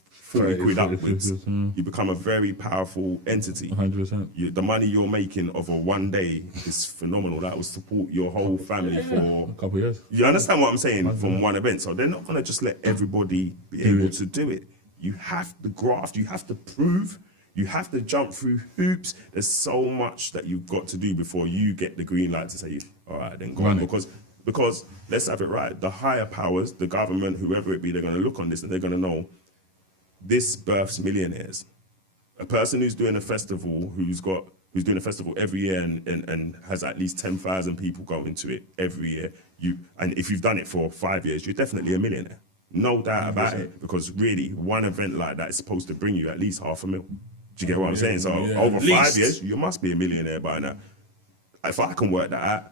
40 quid upwards, you become a very powerful entity. 100%. The money you're making over one day is phenomenal. That will support your whole family for a couple of years. You understand what I'm saying? From one event. So they're not going to just let everybody be able to do it. You have to graft, you have to prove, you have to jump through hoops. There's so much that you've got to do before you get the green light to say, all right, then go on. Because let's have it right. The higher powers, the government, whoever it be, they're going to look on this and they're going to know this births millionaires. A person who's doing a festival, who's doing a festival every year and has at least 10,000 people going to it every year. And if you've done it for 5 years, you're definitely a millionaire. No doubt about it. Because really, one event like that is supposed to bring you at least $500,000. Do you get what I'm saying? So over 5 years, you must be a millionaire by now. If I can work that out,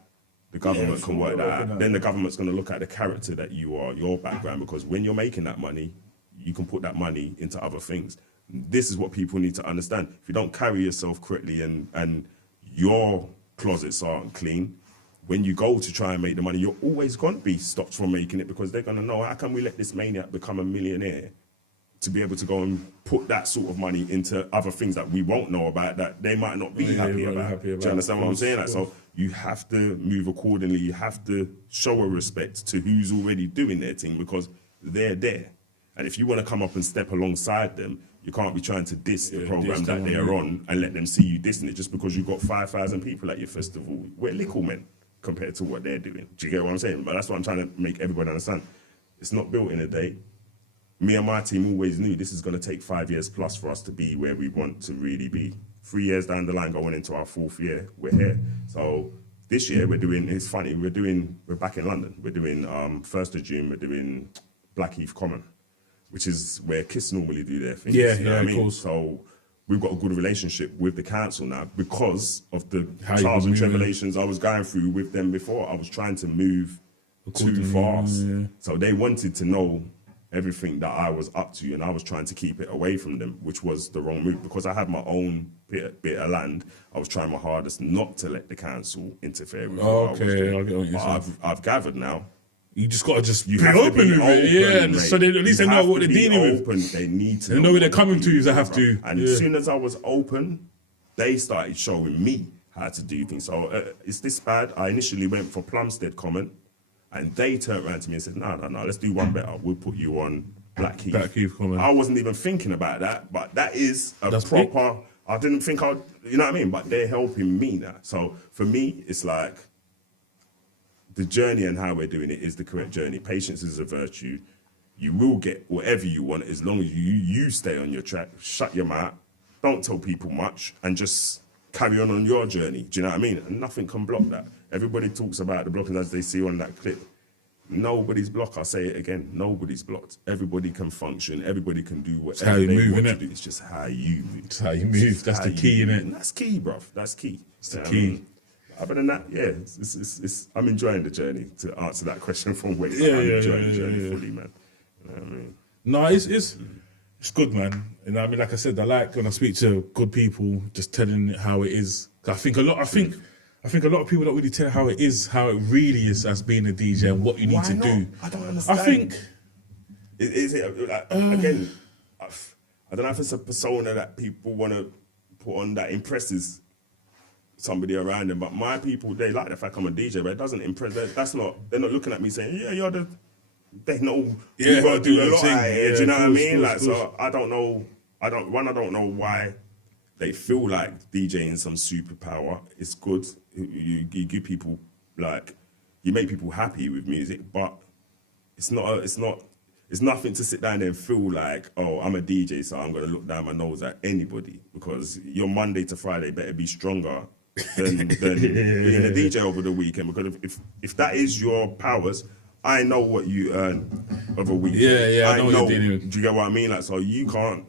the government can work that out. Then the government's going to look at the character that you are, your background, because when you're making that money, you can put that money into other things. This is what people need to understand. If you don't carry yourself correctly and your closets aren't clean, when you go to try and make the money, you're always going to be stopped from making it, because they're going to know, how can we let this maniac become a millionaire to be able to go and put that sort of money into other things that we won't know about, that they might not be happy about. Do you understand what I'm saying? Like, so you have to move accordingly. You have to show a respect to who's already doing their thing, because they're there. And if you want to come up and step alongside them, you can't be trying to diss the program that they're on and let them see you dissing it just because you've got 5,000 people at your festival. We're little men compared to what they're doing. Do you get what I'm saying? But that's what I'm trying to make everybody understand. It's not built in a day. Me and my team always knew this is going to take 5 years plus for us to be where we want to really be. 3 years down the line, going into our 4th year, we're here. So this year we're doing, it's funny, we're back in London. We're doing 1st of June, we're doing Blackheath Common, which is where KISS normally do their thing. Yeah, you know what I mean? Course. So we've got a good relationship with the council now because of the How trials you and moving. tribulations I was going through with them before. I was trying to move too fast. So they wanted to know everything that I was up to, and I was trying to keep it away from them, which was the wrong move. Because I had my own bit of land, I was trying my hardest not to let the council interfere with what I was doing. I get what you're But saying. I've gathered now. You just got to just be have to open be with it. Yeah, mate. so they, at least You they know have what to they're be dealing with. open. They need to They know where they're what coming to, dealing they with, have bro. to. And Yeah. as soon as I was open, they started showing me how to do things. So it's this bad. I initially went for Plumstead Common, and they turned around to me and said, no, let's do one better. We'll put you on Blackheath. Blackheath Common. I wasn't even thinking about that, but that is That's proper. I didn't think I'd, you know what I mean? But they're helping me now. So for me, it's like the journey and how we're doing it is the correct journey. Patience is a virtue. You will get whatever you want as long as you stay on your track, shut your mouth, don't tell people much, and just carry on your journey. Do you know what I mean? And nothing can block that. Everybody talks about the blocking as they see on that clip. Nobody's blocked. I'll say it again. Nobody's blocked. Everybody can function. Everybody can do whatever how you they move, want innit? to do. It's just how you move. It's how you move. That's the key, innit? And that's key, bruv. That's key. It's the key. Other than that, yeah, I'm enjoying the journey. To answer that question from Wade, Yeah, I'm yeah, enjoying yeah, the journey yeah, fully, man. You know what I mean? No, it's good, man. You know what I mean? Like I said, I like when I speak to good people, just telling it how it is. I think a lot of people don't really tell how it is, how it really is as being a DJ and what you need Why to not? do. I don't understand. I think again, I don't know if it's a persona that people want to put on that impresses somebody around them, but my people, they like the fact I'm a DJ, but it doesn't impress them. They're not looking at me saying, yeah, you're the, they know you got to do a lot out here, do you know what I mean? So I don't know, I don't know why they feel like DJing some superpower. It's good. You give people, like, you make people happy with music, but it's nothing to sit down there and feel like, oh, I'm a DJ, so I'm going to look down my nose at anybody, because your Monday to Friday better be stronger than being a DJ over the weekend. Because if that is your powers, I know what you earn over a weekend. Yeah, I know what you're dealing with. Do you get what I mean? Like, so you can't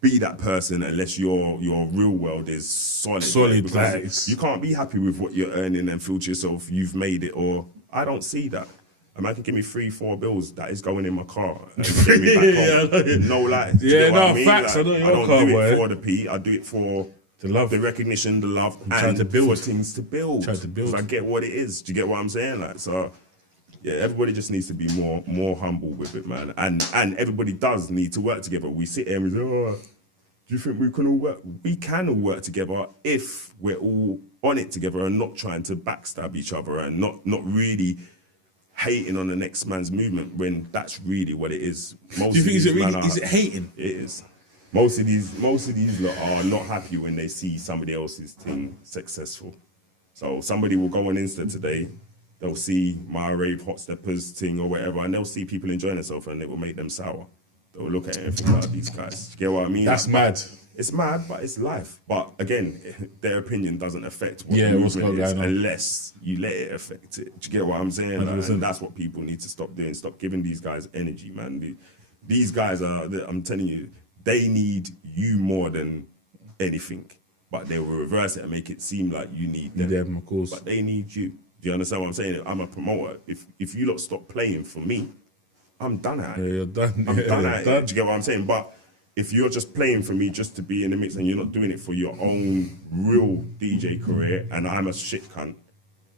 be that person unless your real world is solid. Solid, Like, like, you can't be happy with what you're earning and feel to yourself you've made it. Or I don't see that. A man can give me 3-4 bills that is going in my car and get me back home. No lie. Do you Yeah, get what no, I mean? facts. Like, I know your I don't car, do it boy. for the P. I do it for The love. the recognition, the love, trying and to build. for things to build. Trying to build. 'Cause I get what it is. Do you get what I'm saying? Like, so yeah, everybody just needs to be more humble with it, man. And everybody does need to work together. We sit here and we say, oh, do you think we can all work? We can all work together if we're all on it together and not trying to backstab each other and not really hating on the next man's movement, when that's really what it is. Most Do you think of these is it hating? It is. Most of these lot are not happy when they see somebody else's thing successful. So somebody will go on Insta today, they'll see my rave hot steppers thing or whatever, and they'll see people enjoying themselves, and it will make them sour. They'll look at it and think, oh, these guys. Do you get what I mean? That's mad. It's mad, but it's life. But again, their opinion doesn't affect what Yeah, the what's movement going is on. unless you let it affect it. Do you get what I'm saying? Like, 100%. and that's what people need to stop doing. Stop giving these guys energy, man. These guys are, I'm telling you, they need you more than anything. But they will reverse it and make it seem like you need them. Them, of course. But they need you. Do you understand what I'm saying? I'm a promoter. If you lot stop playing for me, I'm done at it. Yeah, you're done. I'm Yeah, done you're at done. it. Do you get what I'm saying? But if you're just playing for me just to be in the mix and you're not doing it for your own real DJ career, and I'm a shit cunt,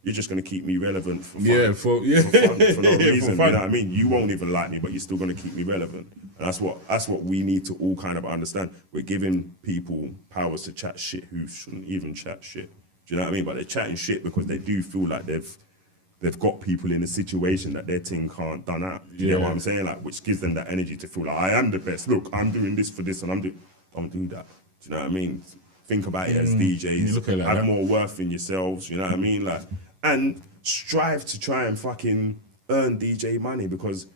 you're just going to keep me relevant for fun. Yeah, for fun, for no Yeah, for reason. fun. You know what I mean? You won't even like me, but you're still going to keep me relevant. And that's what we need to all kind of understand. We're giving people powers to chat shit who shouldn't even chat shit. Do you know what I mean? But they're chatting shit because they do feel like they've got people in a situation that their team can't done out. Do you get what I'm saying? Like, which gives them that energy to feel like, I am the best. Look, I'm doing this for this, and don't do that. Do you know what I mean? Think about it as DJs. look at it like have that. more worth in yourselves. You know what I mean? Like, and strive to try and fucking earn DJ money, because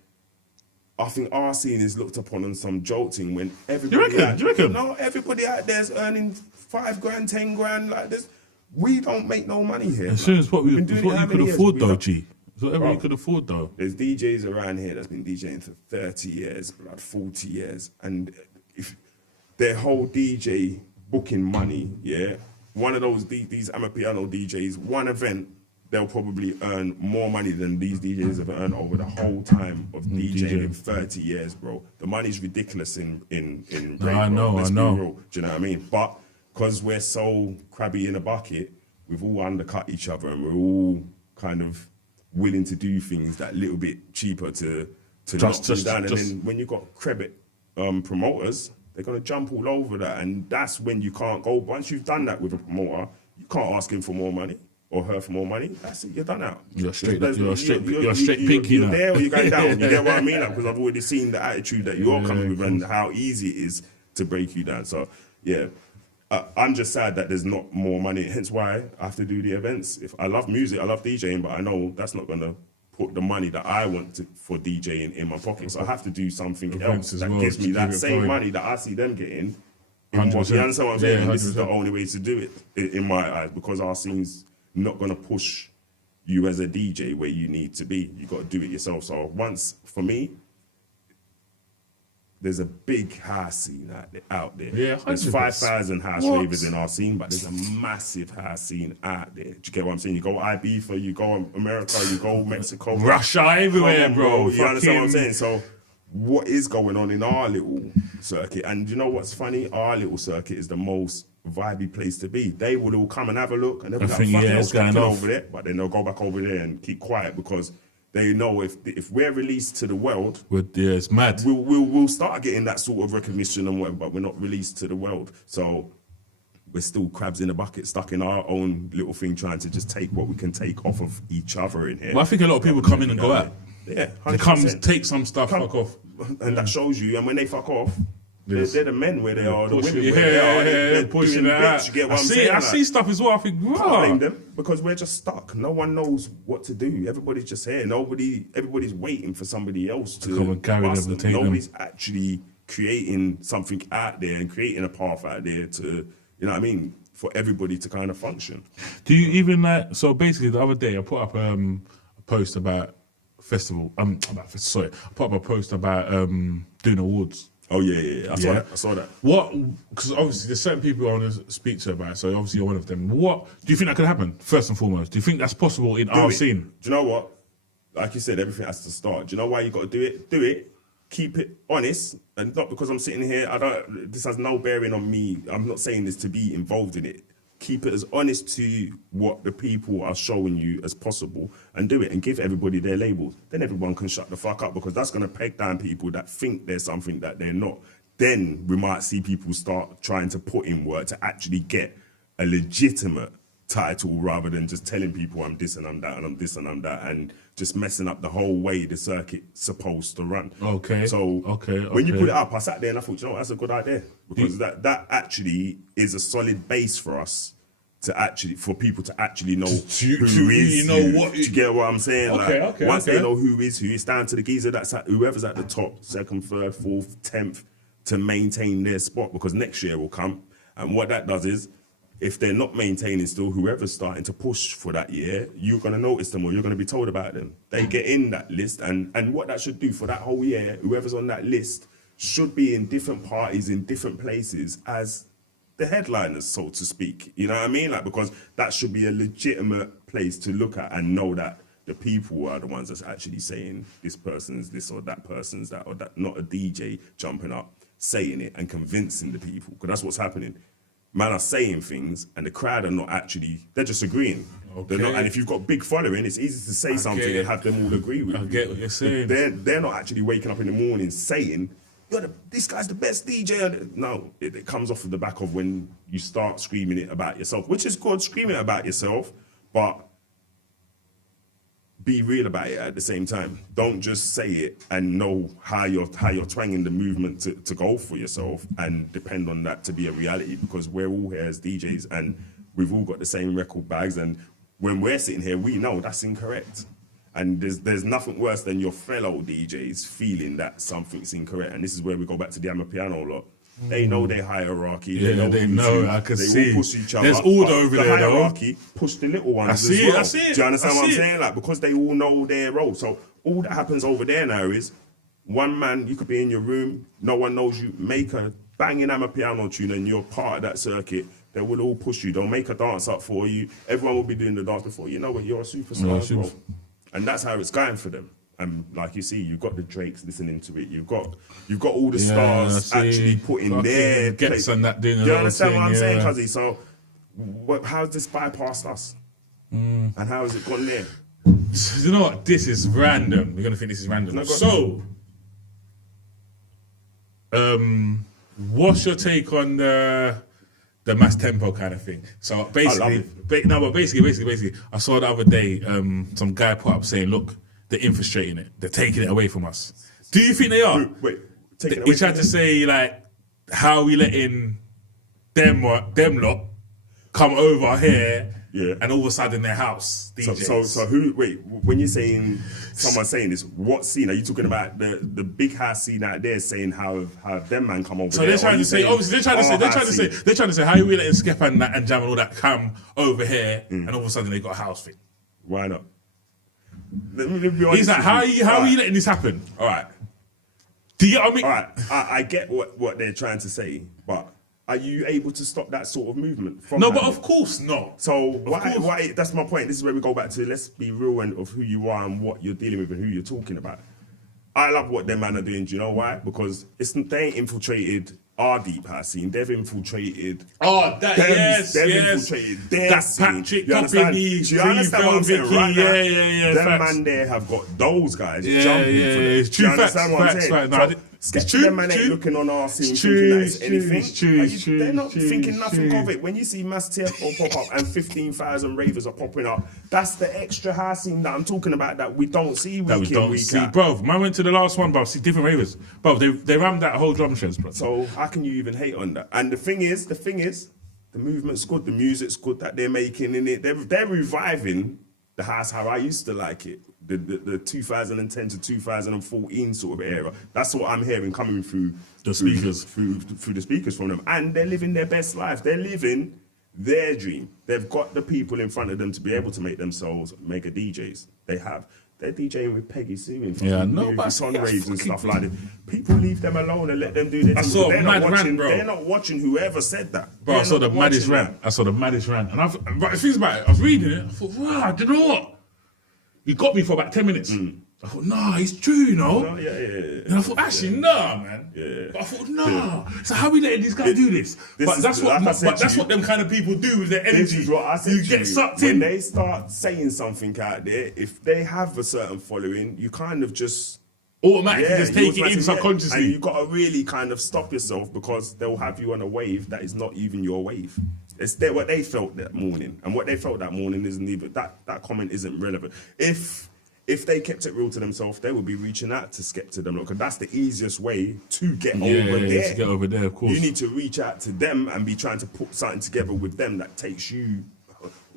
I think our scene is looked upon on some jolting when everybody. Do you reckon? No, everybody out there's earning $5,000, $10,000 like this. We don't make no money here. As soon as what We've you been doing it how could many years? afford, We though, don't- G. It's whatever you Bro. could afford, though. There's DJs around here that's been DJing for 30 years, like 40 years. And if their whole DJ booking money, yeah, one of those, these Amapiano DJs, one event, they'll probably earn more money than these DJs have earned over the whole time of DJing in 30 years, bro. The money's ridiculous in rate, bro. I know. Let's be real. Do you know what I mean? But because we're so crabby in a bucket, we've all undercut each other, and we're all kind of willing to do things that little bit cheaper to knock them down. And then when you've got credit promoters, they're going to jump all over that. And that's when you can't go. Once you've done that with a promoter, you can't ask him for more money or her for more money. That's it. You're done out. You're straight There's- you're straight pinky You're now. there or you're going down. You get what I mean? Because I've already seen the attitude that you're coming with and how easy it is to break you down. So, yeah. I'm just sad that there's not more money. Hence why I have to do the events. If I love music, I love DJing, but I know that's not going to put the money that I want for DJing in my pocket. So I have to do something Events else as that well gives to me that keep it same going. money that I see them getting, You 100%. understand what I'm saying? Yeah, And this is the 100%. only way to do it, in my eyes, because our scene's not going to push you as a DJ where you need to be. You got to do it yourself. So for me, there's a big house scene out there. Yeah, there's 100%. 5,000 house What? ravers in our scene, but there's a massive house scene out there. Do you get what I'm saying? You go Ibiza, you go America, you go Mexico, Russia everywhere, Come on, bro. You understand what I'm Fucking- saying? So what is going on in our little circuit? And you know what's funny? Our little circuit is the most vibey place to be. They will all come and have a look, and they'll be like, think, fucking yeah, hell, it's going cracking off. over there. But then they'll go back over there and keep quiet because they know if we're released to the world, Yeah, it's mad. we'll start getting that sort of recognition and whatever, but we're not released to the world. So we're still crabs in a bucket, stuck in our own little thing, trying to just take what we can take off of each other in here. Well, I think a lot of people come in and go out. Yeah, They come, 100%. take some stuff, fuck off. And that shows you, and when they fuck off, they're the men where they are, the Pushing- women where they are. They're pushing doing it bits, out. you get what I I'm see, saying? I Like, see stuff as well. I think, can't wow. blame them because we're just stuck. No one knows what to do. Everybody's just here. Everybody's waiting for somebody else to come and carry bust them and them. take them. Nobody's actually creating something out there and creating a path out there to, you know what I mean, for everybody to kind of function. Do you even like? So basically, the other day I put up a post about festival. I put up a post about doing awards. Oh yeah. I saw that. What? Because obviously there's certain people I want to speak to about it. So obviously you're one of them. What do you think that could happen? First and foremost, do you think that's possible in our Do it. scene? Do you know what? Like you said, everything has to start. Do you know why you got to do it? Do it. Keep it honest, and not because I'm sitting here. This has no bearing on me. I'm not saying this to be involved in it. Keep it as honest to what the people are showing you as possible, and do it, and give everybody their labels. Then everyone can shut the fuck up, because that's going to peg down people that think there's something that they're not. Then we might see people start trying to put in work to actually get a legitimate title, rather than just telling people I'm this and I'm that and I'm this and I'm that, and just messing up the whole way the circuit's supposed to run. Okay. So Okay. when you put it up, I sat there and I thought, you know what, that's a good idea, because that actually is a solid base for us for people to actually know who is you know who. what- Do you get what I'm saying? Okay, Once okay. they know who is who, it's down to the geezer whoever's at the top, second, third, fourth, 10th, to maintain their spot, because next year will come, and what that does is, if they're not maintaining still, whoever's starting to push for that year, you're going to notice them, or you're going to be told about them. They get in that list, and what that should do for that whole year, whoever's on that list should be in different parties, in different places as the headliners, so to speak. You know what I mean? Like, because that should be a legitimate place to look at and know that the people are the ones that's actually saying this person's this or that person's that or that, not a DJ jumping up, saying it and convincing the people, because that's what's happening. Man are saying things and the crowd are not actually, they're just agreeing. They're not, and if you've got big following, it's easy to say something and have them all agree with you. I get what you're saying. They're not actually waking up in the morning saying, this guy's the best DJ. No, it comes off of the back of when you start screaming it about yourself, which is good, screaming it about yourself, but be real about it at the same time. Don't just say it and know how you're twanging the movement to go for yourself and depend on that to be a reality, because we're all here as DJs and we've all got the same record bags, and when we're sitting here, we know that's incorrect. And there's nothing worse than your fellow DJs feeling that something's incorrect. And this is where we go back to the Amapiano lot. They know their hierarchy. Yeah, they who's know, who. I can they see. all push each other. There's order But over the there, though. hierarchy push the little ones I see it, as well. I see it, Do you understand I what I'm see it. saying? Like, because they all know their role. So all that happens over there now is one man, you could be in your room, no one knows you, make a banging Amapiano tune and you're part of that circuit. They will all push you. They'll make a dance up for you. Everyone will be doing the dance before you know what, you're a superstar as well. And that's how it's going for them. And like you see, you've got the Drakes listening to it. You've got all the stars actually putting their gets and that doing. You understand what I'm saying, yeah. Cuzzy? So, how's this bypassed us? And how has it gone there? You know what? This is random. You're gonna think this is random. No, go So, what's your take on the mass tempo kind of thing? So basically, basically, I saw the other day some guy put up saying, "Look, they're infiltrating it. They're taking it away from us." Do you think they are? Wait, take it away. He tried to say like, "How are we letting them lot come over here Yeah. and all of a sudden their house DJs. So who? Wait, when you're saying someone's saying this, what scene are you talking about? The big house scene out there saying how them man come over. So there, they're trying to say, obviously they're trying to say, how are we letting Skep and Jam and all that come over here, and all of a sudden they got a house thing? Why not? Let me be honest. He's like, how are you letting this happen? All right. Do you get what I mean? All right, I get what they're trying to say, but are you able to stop that sort of movement from No, happening? but of course not. So why? That's my point. This is where we go back to let's be real and of who you are and what you're dealing with and who you're talking about. I love what them man are doing. Do you know why? Because they ain't infiltrated our deep house scene. They've infiltrated. Oh, yes. Infiltrated their that scene. Patrick, you understand? Do you understand what I'm saying? Vicky, Right now, yeah. them Facts. man there have got those guys Yeah, jumping yeah, for them. it's true. You understand what I'm saying? No, Sketch true, them man ain't true. looking on our scene It's thinking true, that it's anything. it's true, it's true, They're not it's true, thinking it's nothing true. of it. When you see Mass TFO pop up and 15,000 ravers are popping up, that's the extra house scene that I'm talking about that we don't see week in, week out. Bro, man went to the last one, bro. See different ravers. Bro, they rammed that whole drum shed, bro. So how can you even hate on that? And the thing is, the movement's good, the music's good that they're making in it. They're reviving the house how I used to like it. The 2010 to 2014 sort of era. That's what I'm hearing coming through The speakers. through the speakers from them. And they're living their best life. They're living their dream. They've got the people in front of them to be able to make themselves mega DJs. They have. They're DJing with Peggy Sue in Sun raves and stuff like that. People leave them alone and let them do their thing. saw a They're mad not watching, rant, bro. They're not watching whoever said that. Bro, I saw the maddest rant. And but the thing about it, I was reading it, I thought, wow, do you know what? He got me for about 10 minutes. I thought, nah, it's true, you know? No, yeah. And I thought, actually, nah, man. Yeah. But I thought, nah. So how we letting these guys do this? But that's what them kind of people do with their energy. This is what I said you to get you. sucked When in. they start saying something out there, if they have a certain following, you kind of just Automatically just you take it in automatically, subconsciously. and you got to really kind of stop yourself because they'll have you on a wave that is not even your wave. It's what they felt that morning, and what they felt that morning isn't even that comment isn't relevant. If they kept it real to themselves, they would be reaching out to Skep to them, because that's the easiest way to get over there. To get over there, of course. You need to reach out to them and be trying to put something together with them that takes you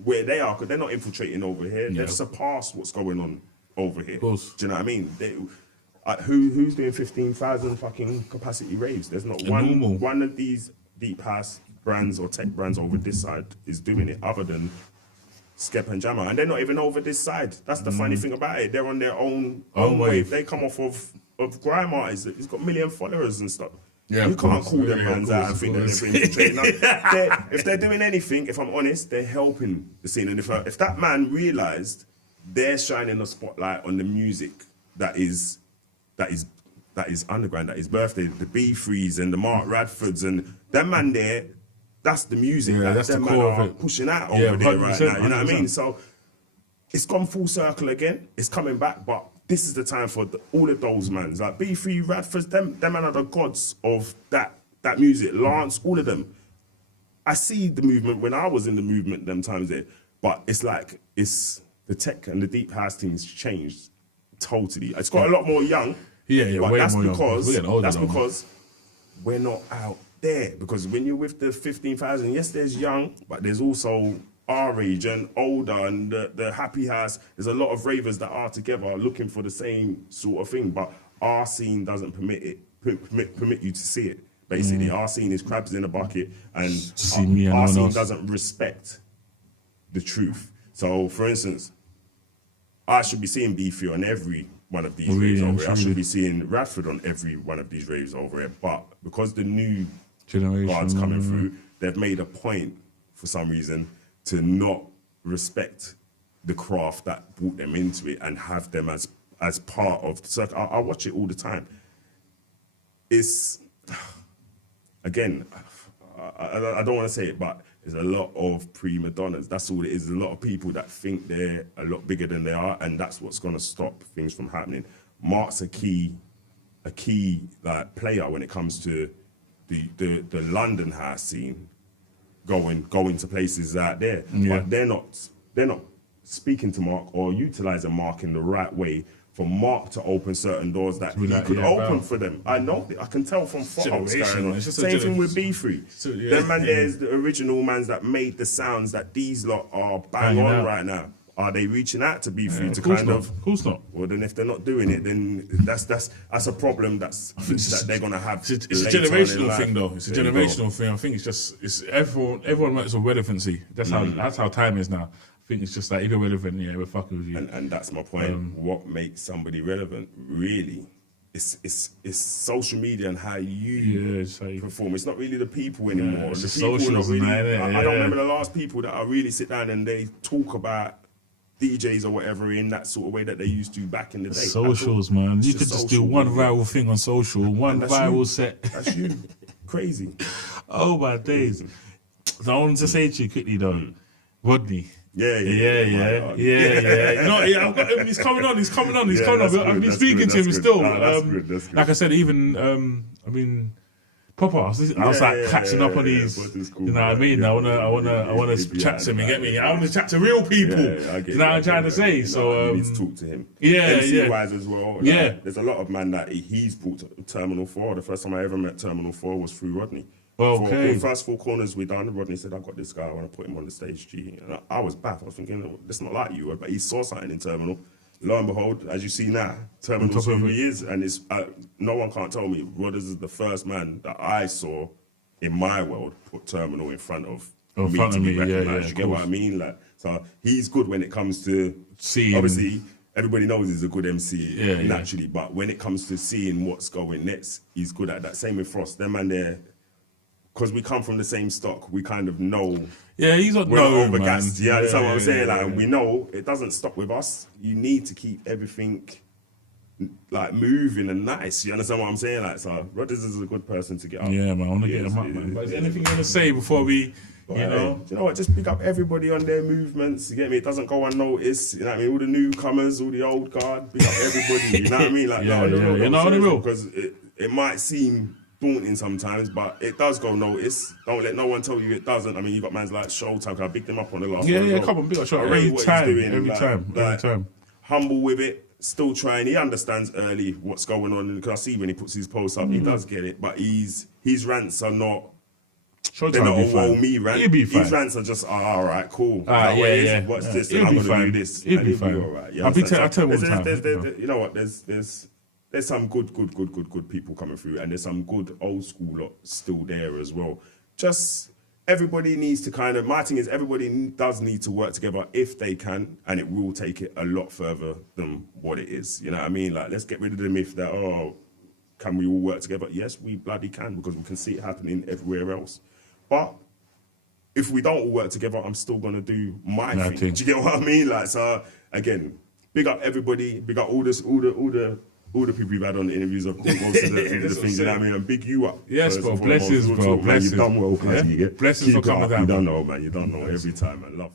where they are, because they're not infiltrating over here. Yeah. They've surpassed what's going on over here. Of course. Do you know what I mean? Who's doing 15,000 fucking capacity raves? There's not one of these deep house brands or tech brands over this side is doing it other than Skep and Jammer, and they're not even over this side. That's the funny thing about it. They're on their own wave. They come off of grime artists. He's got 1 million followers and stuff. Yeah, you of can't course. call them Yeah, hands of out and course, think of that they're infiltrating. If they're doing anything, if I'm honest, they're helping the scene. And if that man realised they're shining a spotlight on the music that is underground, that is birthday, the B3s and the Mark Radfords and that man there. That's the music that's them the man core are of it. pushing out over there right 100%, now. You know what I mean? 100%. So it's gone full circle again. It's coming back, but this is the time for all of those mans. Like B3, Radfords, them man are the gods of that music. Lance, all of them. I see the movement when I was in the movement them times there, but it's like it's the tech and the deep house things changed totally. It's got a lot more young. Yeah, but way that's more young. because We're getting older that's now, man. because we're not out there. Because when you're with the 15,000, yes, there's young, but there's also our age and older and the happy house. There's a lot of ravers that are together looking for the same sort of thing, but our scene doesn't permit you to see it. Basically, our scene is crabs in a bucket, and See me and our no one scene else. doesn't respect the truth. So, for instance, I should be seeing Beefy on every one of these raves over here. I should be seeing Radford on every one of these raves over here. But because the new guards coming through, they've made a point for some reason to not respect the craft that brought them into it and have them as part of the circle. I watch it all the time. It's, again, I don't want to say it, but there's a lot of prima donnas. That's all it is. There's a lot of people that think they're a lot bigger than they are, and that's what's going to stop things from happening. Mark's a key like player when it comes to the London house scene, going to places out there. Yeah. But they're not speaking to Mark or utilising Mark in the right way for Mark to open certain doors that he like, could yeah, open bro. for them. I know, I can tell from what's going on. It's just a Same thing with generation. B3. Them man, there's the original mans that made the sounds that these lot are Banging on out. right now. Are they reaching out to B3 to Of course kind not. of? Of course not. Well, then if they're not doing it, then that's a problem that they're gonna have. It's a later on in generational life. thing, though. It's a There you go. generational thing. I think it's everyone wants a relevancy. That's how time is now. I think it's just like, if you're relevant, yeah, we're fucking with you. And that's my point. What makes somebody relevant, really? It's social media and how you it's like, perform. It's not really the people anymore. it's The the people are not socials and really. that, innit? I don't Yeah. remember the last people that I really sit down and they talk about DJs or whatever in that sort of way that they used to back in the day. socials, man. It's You could just do social one media. viral thing on social, one that's viral you. set. That's you. Crazy. Oh my days. So I wanted to say to you quickly though, Rodney. Yeah. You know, I've got him, he's coming on. Yeah, I've that's been good, that's speaking good, to him that's still. good. No, that's good. Like I said, even proper. I was like catching up on these. but it's cool, You know what I mean? yeah. I wanna He'd be chat to him. You out get of me? that, I want to chat to real people. Yeah, I get You know what I'm trying to say? You So need to talk to him. yeah, MC yeah. wise as well. Like, Yeah. there's a lot of man that he's brought to Terminal 4. The first time I ever met Terminal 4 was through Rodney. Okay. For first 4 corners we done, Rodney said, "I got this guy. I want to put him on the stage." G. And I was baff. I was thinking, "Oh, it's not like you," but he saw something in Terminal. Lo and behold, as you see now, Terminal's top of who it. he is, and it's no one can't tell me Rodders is the first man that I saw in my world put Terminal in front of In me front to of be me, yeah, recognised. yeah, You of get what I course. mean? Like, so he's good when it comes to Seeing- obviously. Everybody knows he's a good MC Yeah. naturally, but when it comes to seeing what's going next, he's good at that. Same with Frost. Them man there, because we come from the same stock, we kind of know Yeah, he's not we're not known, man. overgassed. Yeah, that's what I'm saying. yeah, Like, yeah. we know it doesn't stop with us. You need to keep everything like moving and nice. You understand what I'm saying? Like, so Rodders is a good person to get up. Yeah, man. I want to get Yes, him up, it man. is, But is it there is. anything you want to say before we, But, you know? do you know what? Just pick up everybody on their movements. You get me? It doesn't go unnoticed. You know what I mean? All the newcomers, all the old guard, pick up everybody. You know what I mean? Like, Yeah, yeah, you know, on the real. Because it might seem daunting sometimes, but it does go noticed. Don't let no one tell you it doesn't. I mean, you got mans like Showtime. I picked them up on the last Yeah, one. yeah, as well. come on, big up Showtime. I rate Every what he's time, doing, every time. Humble with it, still trying. He understands early what's going on because I see when he puts his posts up, he does get it. But his rants are not. Showtime They're not be a fine. whoa me rant. He'll be fine. His rants are just, all right, cool. Ah, What it yeah. is, What's this? He'll And I'm be going to fine. do this. He'll and be fine. all right. You I tell understand? him all the So time. there's, you know what? There's some good people coming through, and there's some good old school lot still there as well. Just everybody needs to kind of. My thing is everybody does need to work together if they can, and it will take it a lot further than what it is. You know what I mean? Like, let's get rid of the myth that can we all work together? Yes, we bloody can, because we can see it happening everywhere else. But if we don't all work together, I'm still gonna do my thing. thing. Do you get what I mean? Like, so again, big up everybody, big up all the people we've had on the interviews of most of the things. You know what I mean? And big you up. Yes, first bro. and foremost. Blessings, Real bro. talk, man. Blessings. You've done well, man. Yeah? You get Blessings keep for it coming up. down, You bro. don't know, man. You don't know every time, man. Love.